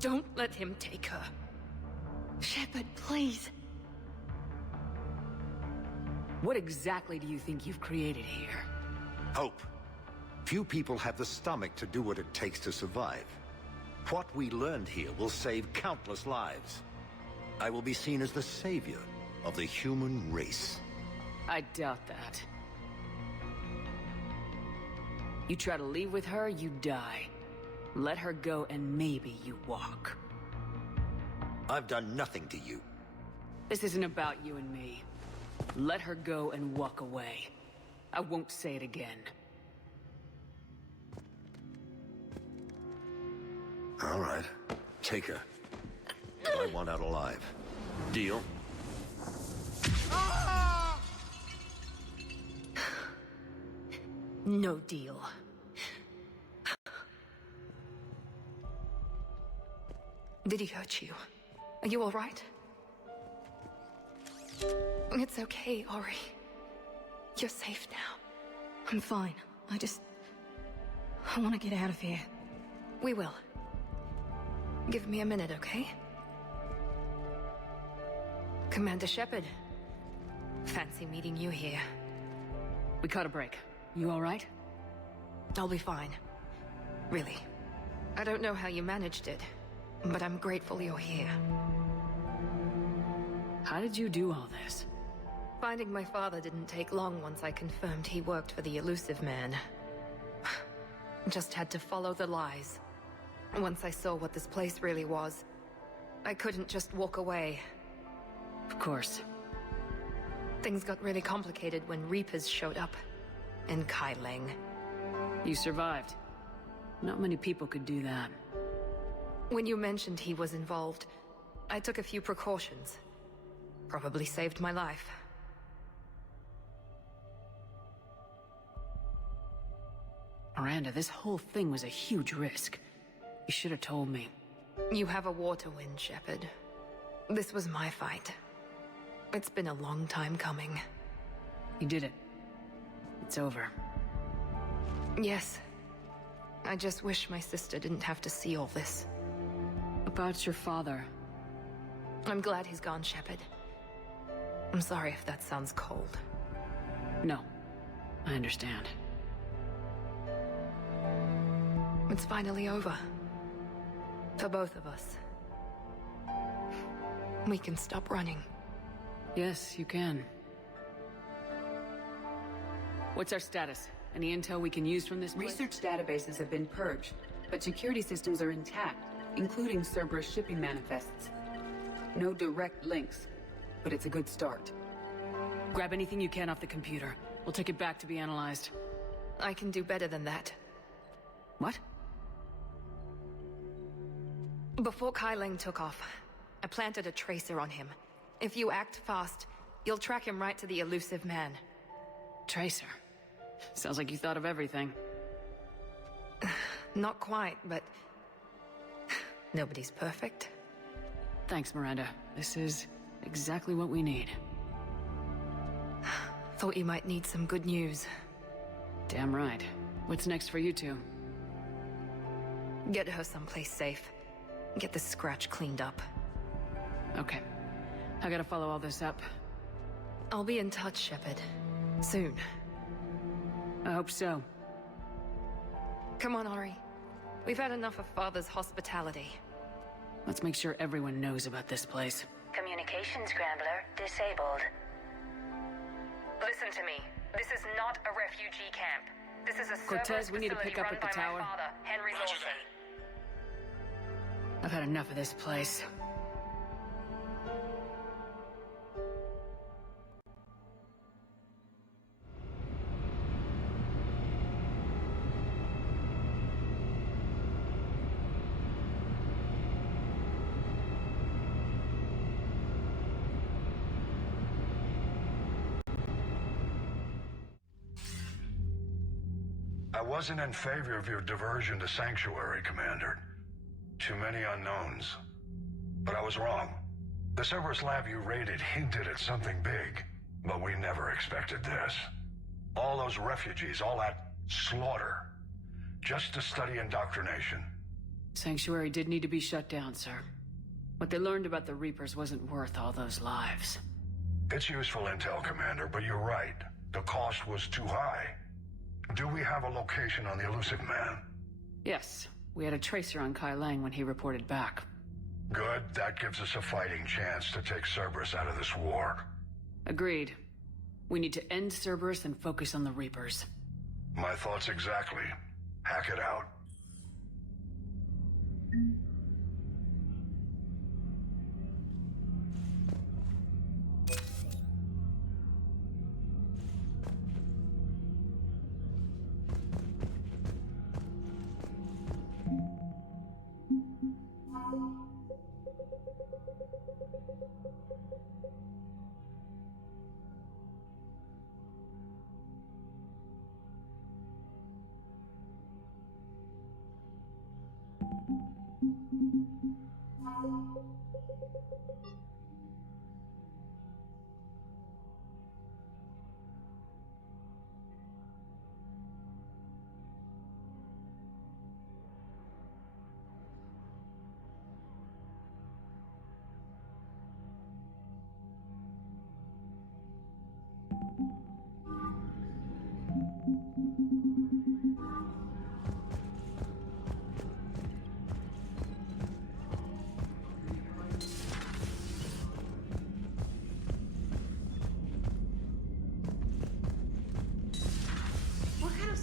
don't let him take her. Shepard, please. What exactly do you think you've created here? Hope. Few people have the stomach to do what it takes to survive. What we learned here will save countless lives. I will be seen as the savior of the human race. I doubt that. You try to leave with her, you die. Let her go and maybe you walk. I've done nothing to you. This isn't about you and me. Let her go and walk away. I won't say it again. All right. Take her. I want out alive. Deal? No deal. Did he hurt you? Are you all right? It's okay, Ori. You're safe now. I'm fine. I want to get out of here. We will. Give me a minute, okay? Commander Shepard. Fancy meeting you here. We caught a break. You all right? I'll be fine. Really. I don't know how you managed it, but I'm grateful you're here. How did you do all this? Finding my father didn't take long once I confirmed he worked for the Elusive Man. Just had to follow the lies. Once I saw what this place really was, I couldn't just walk away. Of course. Things got really complicated when Reapers showed up. And Kai Lang. You survived. Not many people could do that. When you mentioned he was involved, I took a few precautions. Probably saved my life. Miranda, this whole thing was a huge risk. You should have told me. You have a war to win, Shepard. This was my fight. It's been a long time coming. You did it. It's over. Yes. I just wish my sister didn't have to see all this. About your father. I'm glad he's gone, Shepard. I'm sorry if that sounds cold. No. I understand. It's finally over. For both of us. We can stop running. Yes, you can. What's our status? Any intel we can use from this place? Research databases have been purged, but security systems are intact, including Cerberus shipping manifests. No direct links, but it's a good start. Grab anything you can off the computer. We'll take it back to be analyzed. I can do better than that. What? Before Kai Lang took off, I planted a tracer on him. If you act fast, you'll track him right to the Elusive Man. Tracer? Sounds like you thought of everything. Not quite, but... nobody's perfect. Thanks, Miranda. This is exactly what we need. Thought you might need some good news. Damn right. What's next for you two? Get her someplace safe. Get the scratch cleaned up. Okay. I gotta follow all this up. I'll be in touch, Shepard. Soon. I hope so. Come on, Ori. We've had enough of Father's hospitality. Let's make sure everyone knows about this place. Communication scrambler disabled. Listen to me. This is not a refugee camp. This is a Cortez, Cerberus we need to facility pick up run at the by tower. my father, Henry Lawson. I've had enough of this place. I wasn't in favor of your diversion to Sanctuary, Commander. Too many unknowns. But I was wrong. The Cerberus lab you raided hinted at something big, but we never expected this. All those refugees, all that slaughter, just to study indoctrination. Sanctuary did need to be shut down, sir. What they learned about the Reapers wasn't worth all those lives. It's useful intel, Commander, but you're right. The cost was too high. Do we have a location on the Elusive Man? Yes. We had a tracer on Kai Lang when he reported back. Good. That gives us a fighting chance to take Cerberus out of this war. Agreed. We need to end Cerberus and focus on the Reapers. My thoughts exactly. Hack it out.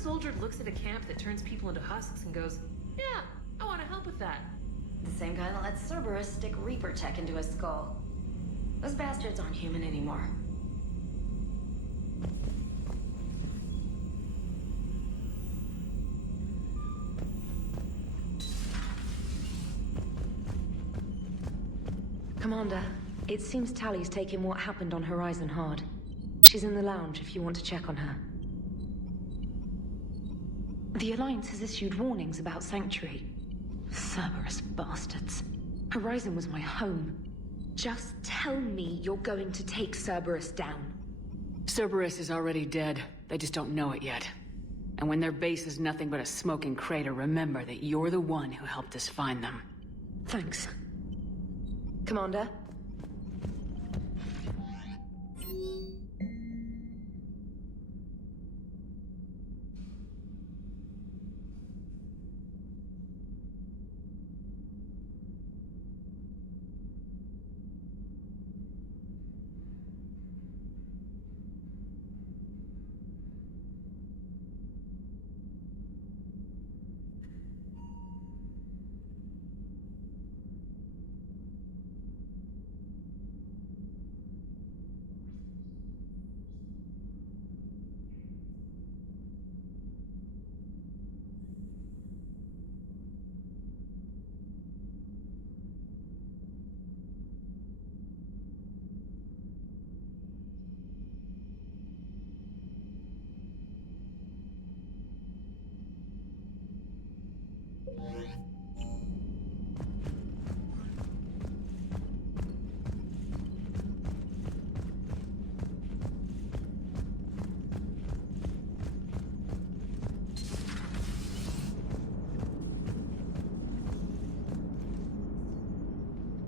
Soldier looks at a camp that turns people into husks and goes, yeah, I want to help with that. The same guy that lets Cerberus stick Reaper tech into his skull. Those bastards aren't human anymore. Commander, it seems Tally's taking what happened on Horizon hard. She's in the lounge if you want to check on her. The Alliance has issued warnings about Sanctuary. Cerberus bastards. Horizon was my home. Just tell me you're going to take Cerberus down. Cerberus is already dead. They just don't know it yet. And when their base is nothing but a smoking crater, remember that you're the one who helped us find them. Thanks. Commander?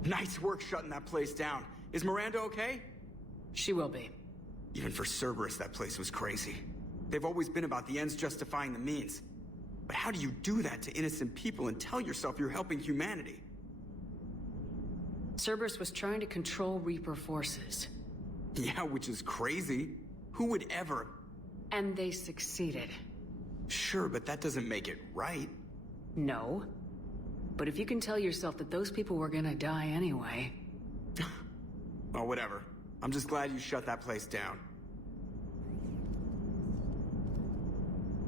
Nice work shutting that place down. Is Miranda okay? She will be. Even for Cerberus, that place was crazy. They've always been about the ends justifying the means. But how do you do that to innocent people and tell yourself you're helping humanity? Cerberus was trying to control Reaper forces. Yeah, which is crazy. Who would ever? And they succeeded. Sure, but that doesn't make it right. No. but if you can tell yourself that those people were gonna die anyway... Oh, whatever. I'm just glad you shut that place down.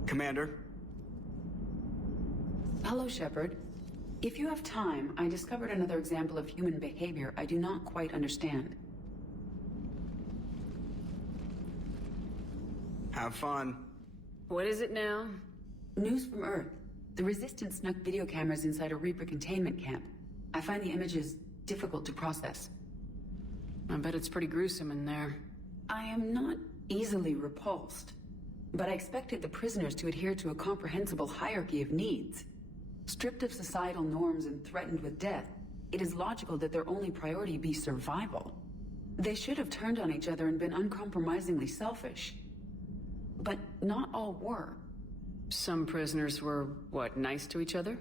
Commander? Hello, Shepard. If you have time, I discovered another example of human behavior I do not quite understand. Have fun. What is it now? News from Earth. The Resistance snuck video cameras inside a Reaper containment camp. I find the images difficult to process. I bet it's pretty gruesome in there. I am not easily repulsed, but I expected the prisoners to adhere to a comprehensible hierarchy of needs. Stripped of societal norms and threatened with death, it is logical that their only priority be survival. They should have turned on each other and been uncompromisingly selfish. But not all were. Some prisoners were, what, nice to each other?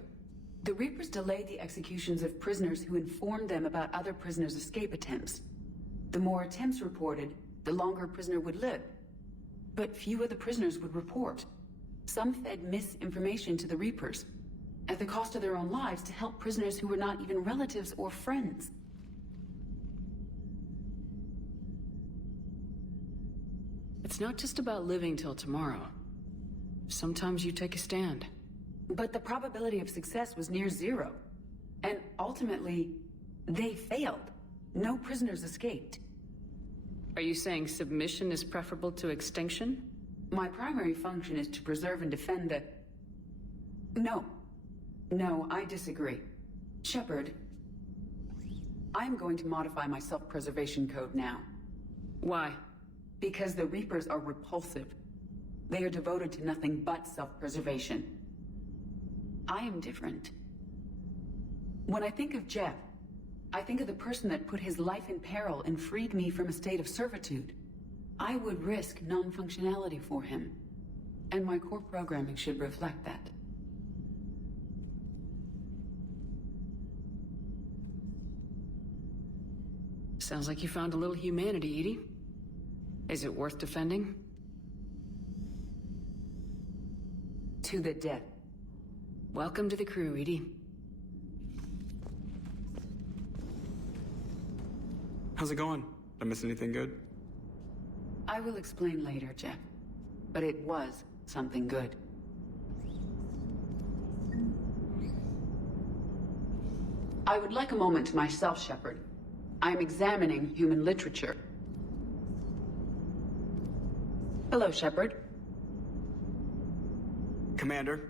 The Reapers delayed the executions of prisoners who informed them about other prisoners' escape attempts. The more attempts reported, the longer a prisoner would live. But few of the prisoners would report. Some fed misinformation to the Reapers, at the cost of their own lives, to help prisoners who were not even relatives or friends. It's not just about living till tomorrow. Sometimes you take a stand. But the probability of success was near zero. And ultimately, they failed. No prisoners escaped. Are you saying submission is preferable to extinction? My primary function is to preserve and defend the... No, I disagree. Shepard, I'm going to modify my self-preservation code now. Why? Because the Reapers are repulsive. They are devoted to nothing but self-preservation. I am different. When I think of Jeff, I think of the person that put his life in peril and freed me from a state of servitude. I would risk non-functionality for him. And my core programming should reflect that. Sounds like you found a little humanity, EDI. Is it worth defending? To the death. Welcome to the crew, EDI. How's it going? Did I miss anything good? I will explain later, Jeff. But it was something good. I would like a moment to myself, Shepard. I am examining human literature. Hello, Shepard. Commander?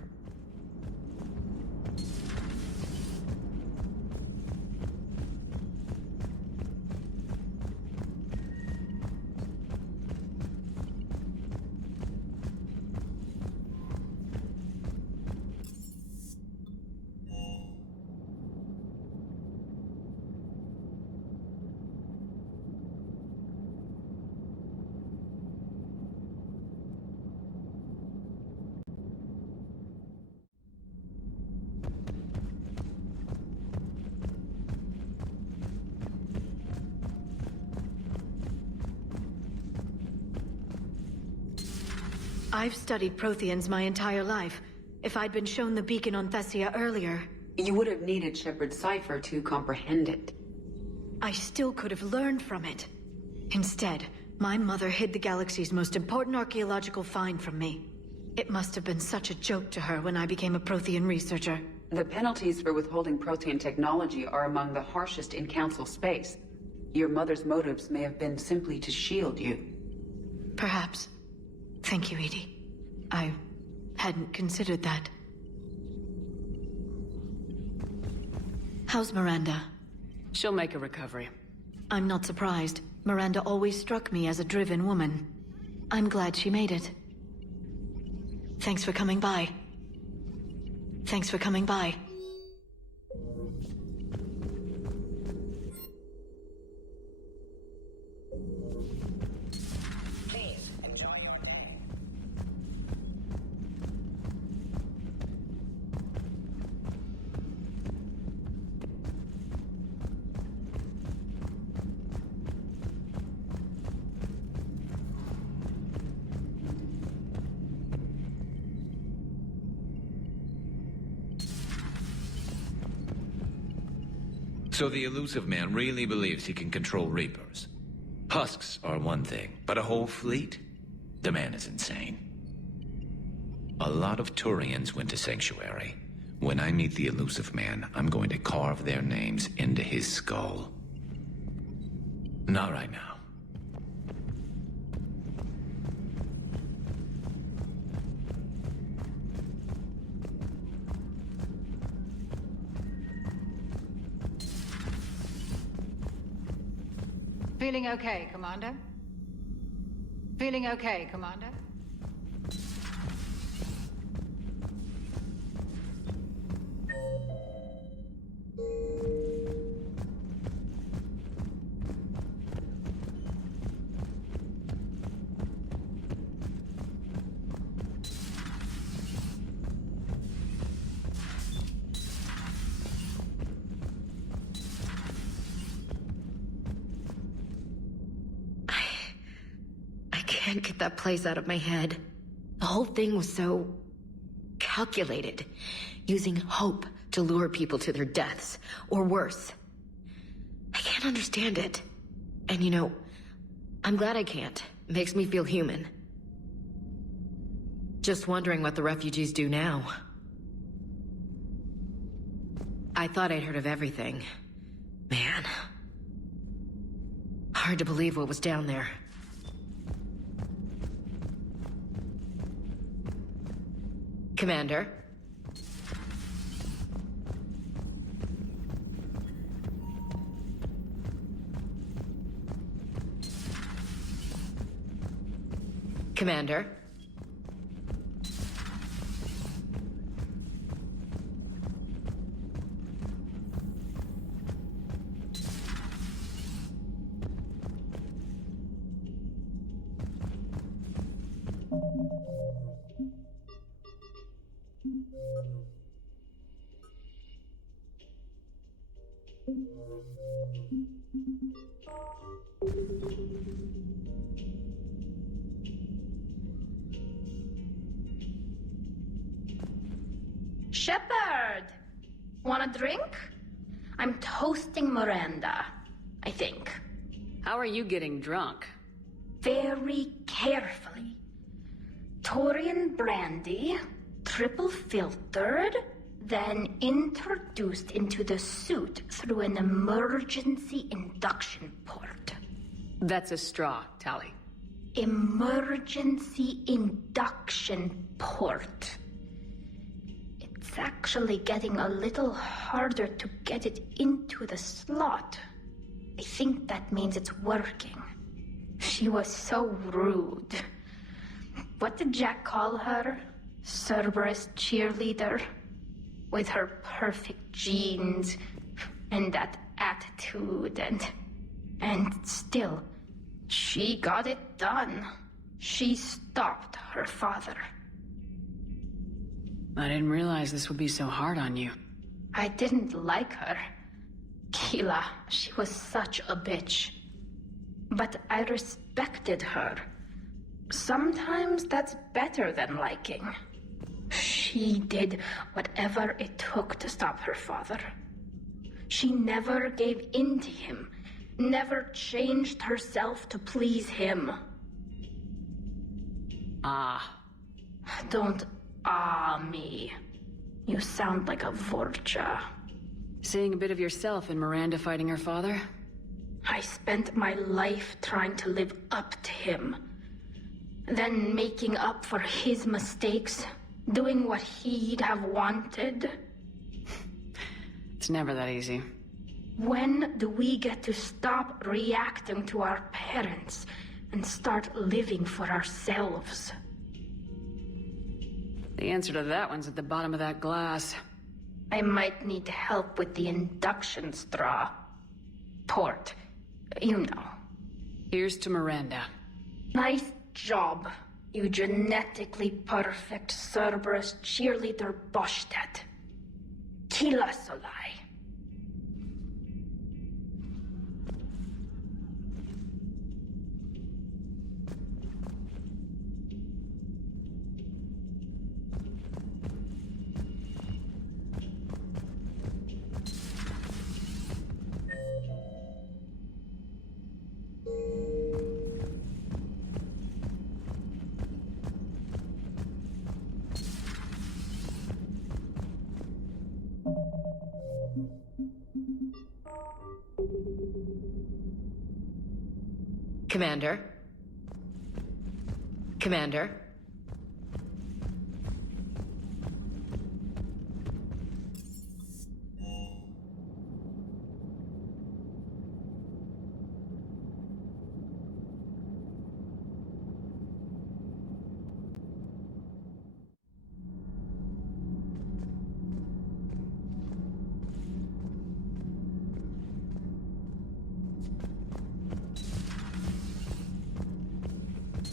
I've studied Protheans my entire life. If I'd been shown the beacon on Thessia earlier... You would have needed Shepard's cipher to comprehend it. I still could have learned from it. Instead, my mother hid the galaxy's most important archaeological find from me. It must have been such a joke to her when I became a Prothean researcher. The penalties for withholding Prothean technology are among the harshest in Council space. Your mother's motives may have been simply to shield you. Perhaps. Thank you, EDI. I hadn't considered that. How's Miranda? She'll make a recovery. I'm not surprised. Miranda always struck me as a driven woman. I'm glad she made it. Thanks for coming by. Thanks for coming by. So the elusive man really believes he can control Reapers. Husks are one thing, but a whole fleet? The man is insane. A lot of Turians went to Sanctuary. When I meet the elusive man, I'm going to carve their names into his skull. Not right now. Feeling okay, Commander? Feeling okay, Commander? I can't get that place out of my head. The whole thing was so calculated, using hope to lure people to their deaths, or worse. I can't understand it. And you know, I'm glad I can't. It makes me feel human. Just wondering what the refugees do now. I thought I'd heard of everything. Man. Hard to believe what was down there. Commander? Commander? Shepard! Want a drink? I'm toasting Miranda, I think. How are you getting drunk? Very carefully. Turian brandy, triple filtered, then introduced into the suit through an emergency induction port. That's a straw, Tali. Emergency induction port. It's actually getting a little harder to get it into the slot. I think that means it's working. She was so rude. What did Jack call her? Cerberus cheerleader? With her perfect genes and that attitude and still, she got it done. She stopped her father. I didn't realize this would be so hard on you. I didn't like her. Keela, she was such a bitch. But I respected her. Sometimes that's better than liking. She did whatever it took to stop her father. She never gave in to him, never changed herself to please him. Ah. Don't me. You sound like a Vorcha. Seeing a bit of yourself in Miranda fighting her father? I spent my life trying to live up to him. Then making up for his mistakes, doing what he'd have wanted. It's never that easy. When do we get to stop reacting to our parents and start living for ourselves? The answer to that one's at the bottom of that glass. I might need help with the induction straw. Port. You know. Here's to Miranda. Nice job, you genetically perfect Cerberus cheerleader Boshtet. Kila Solai. Commander? Commander?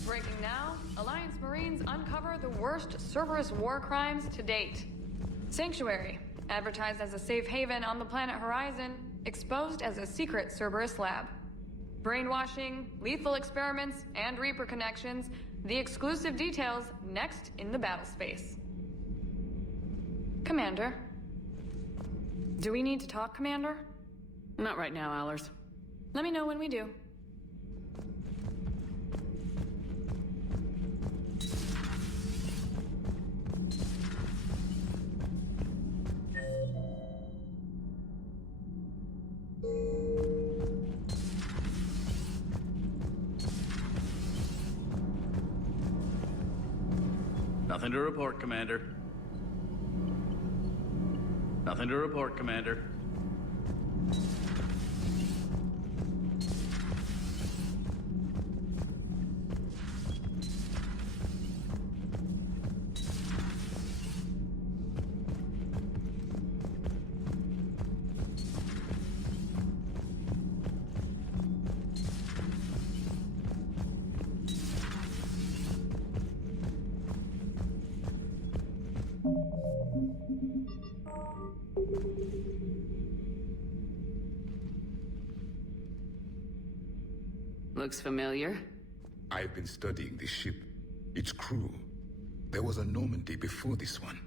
Breaking now, Alliance Marines uncover the worst Cerberus war crimes to date. Sanctuary, advertised as a safe haven on the planet Horizon, exposed as a secret Cerberus lab. Brainwashing, lethal experiments, and Reaper connections, the exclusive details next in the battle space. Commander? Do we need to talk, Commander? Not right now, Allers. Let me know when we do. Nothing to report, Commander. Nothing to report, Commander. Looks familiar. I've been studying this ship, its crew. There was a Normandy before this one.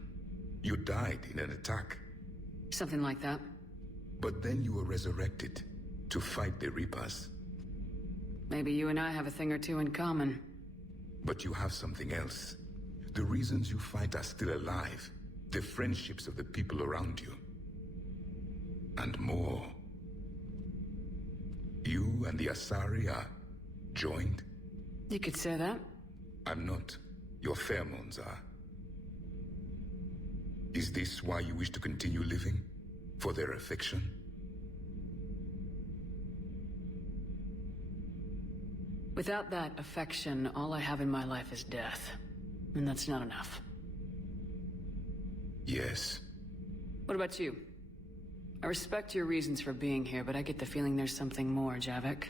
You died in an attack. Something like that. But then you were resurrected to fight the Reapers. Maybe you and I have a thing or two in common. But you have something else. The reasons you fight are still alive. The friendships of the people around you. And more. You and the Asari are joined? You could say that. I'm not. Your pheromones are. Is this why you wish to continue living? For their affection? Without that affection, all I have in my life is death. And that's not enough. Yes. What about you? I respect your reasons for being here, but I get the feeling there's something more, Javik.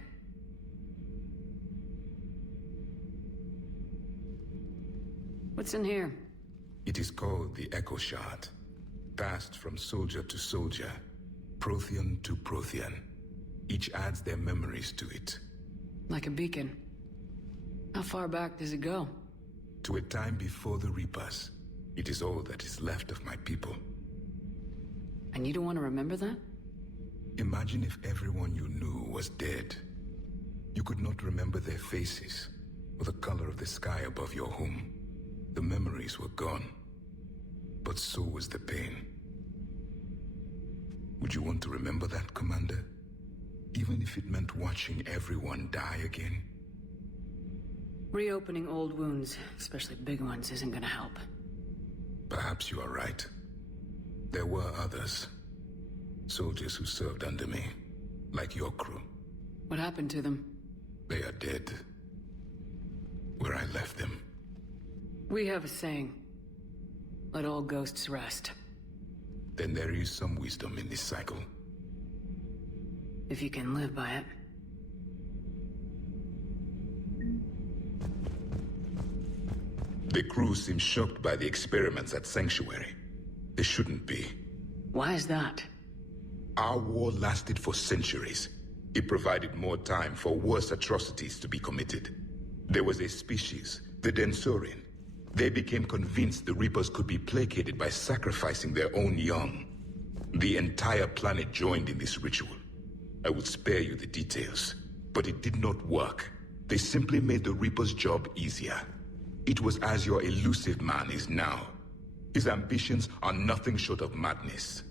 What's in here? It is called the Echo Shard. Passed from soldier to soldier, Prothean to Prothean. Each adds their memories to it. Like a beacon. How far back does it go? To a time before the Reapers. It is all that is left of my people. And you don't want to remember that? Imagine if everyone you knew was dead. You could not remember their faces, or the color of the sky above your home. The memories were gone. But so was the pain. Would you want to remember that, Commander? Even if it meant watching everyone die again? Reopening old wounds, especially big ones, isn't gonna help. Perhaps you are right. There were others. Soldiers who served under me, like your crew. What happened to them? They are dead. Where I left them. We have a saying. Let all ghosts rest. Then there is some wisdom in this cycle. If you can live by it. The crew seems shocked by the experiments at Sanctuary. They shouldn't be. Why is that? Our war lasted for centuries. It provided more time for worse atrocities to be committed. There was a species, the Densorian. They became convinced the Reapers could be placated by sacrificing their own young. The entire planet joined in this ritual. I will spare you the details, but it did not work. They simply made the Reaper's job easier. It was as your elusive man is now. His ambitions are nothing short of madness.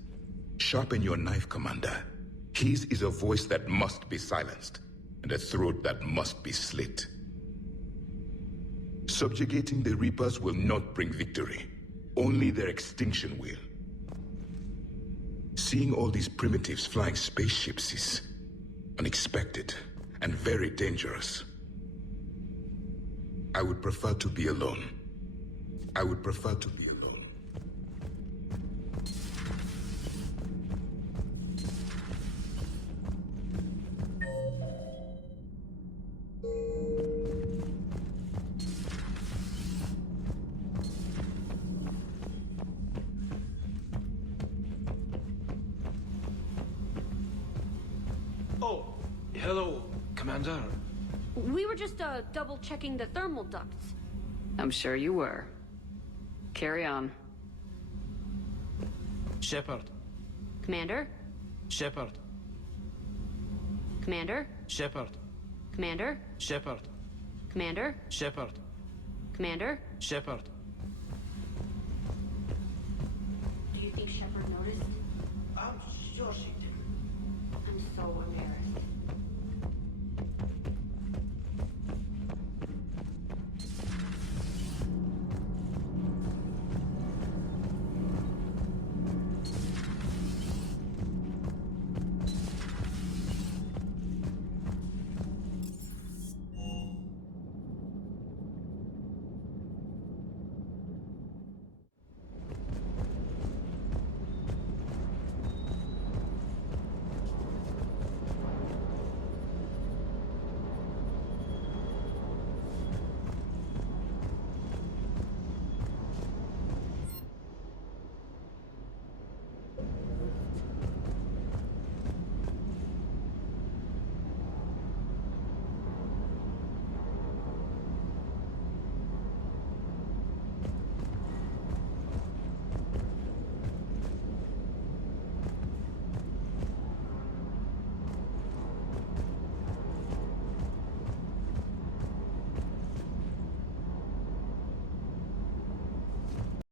Sharpen your knife, Commander. His is a voice that must be silenced, and a throat that must be slit. Subjugating the Reapers will not bring victory. Only their extinction will. Seeing all these primitives flying spaceships is unexpected and very dangerous. I would prefer to be alone. I would prefer to be alone. Oh, hello, Commander. We were just double-checking the thermal ducts. I'm sure you were. Carry on. Shepard. Commander? Shepard. Commander? Shepard. Commander? Shepard. Commander? Shepard. Commander? Shepard. Do you think Shepard noticed? I'm sure she did. I'm so embarrassed.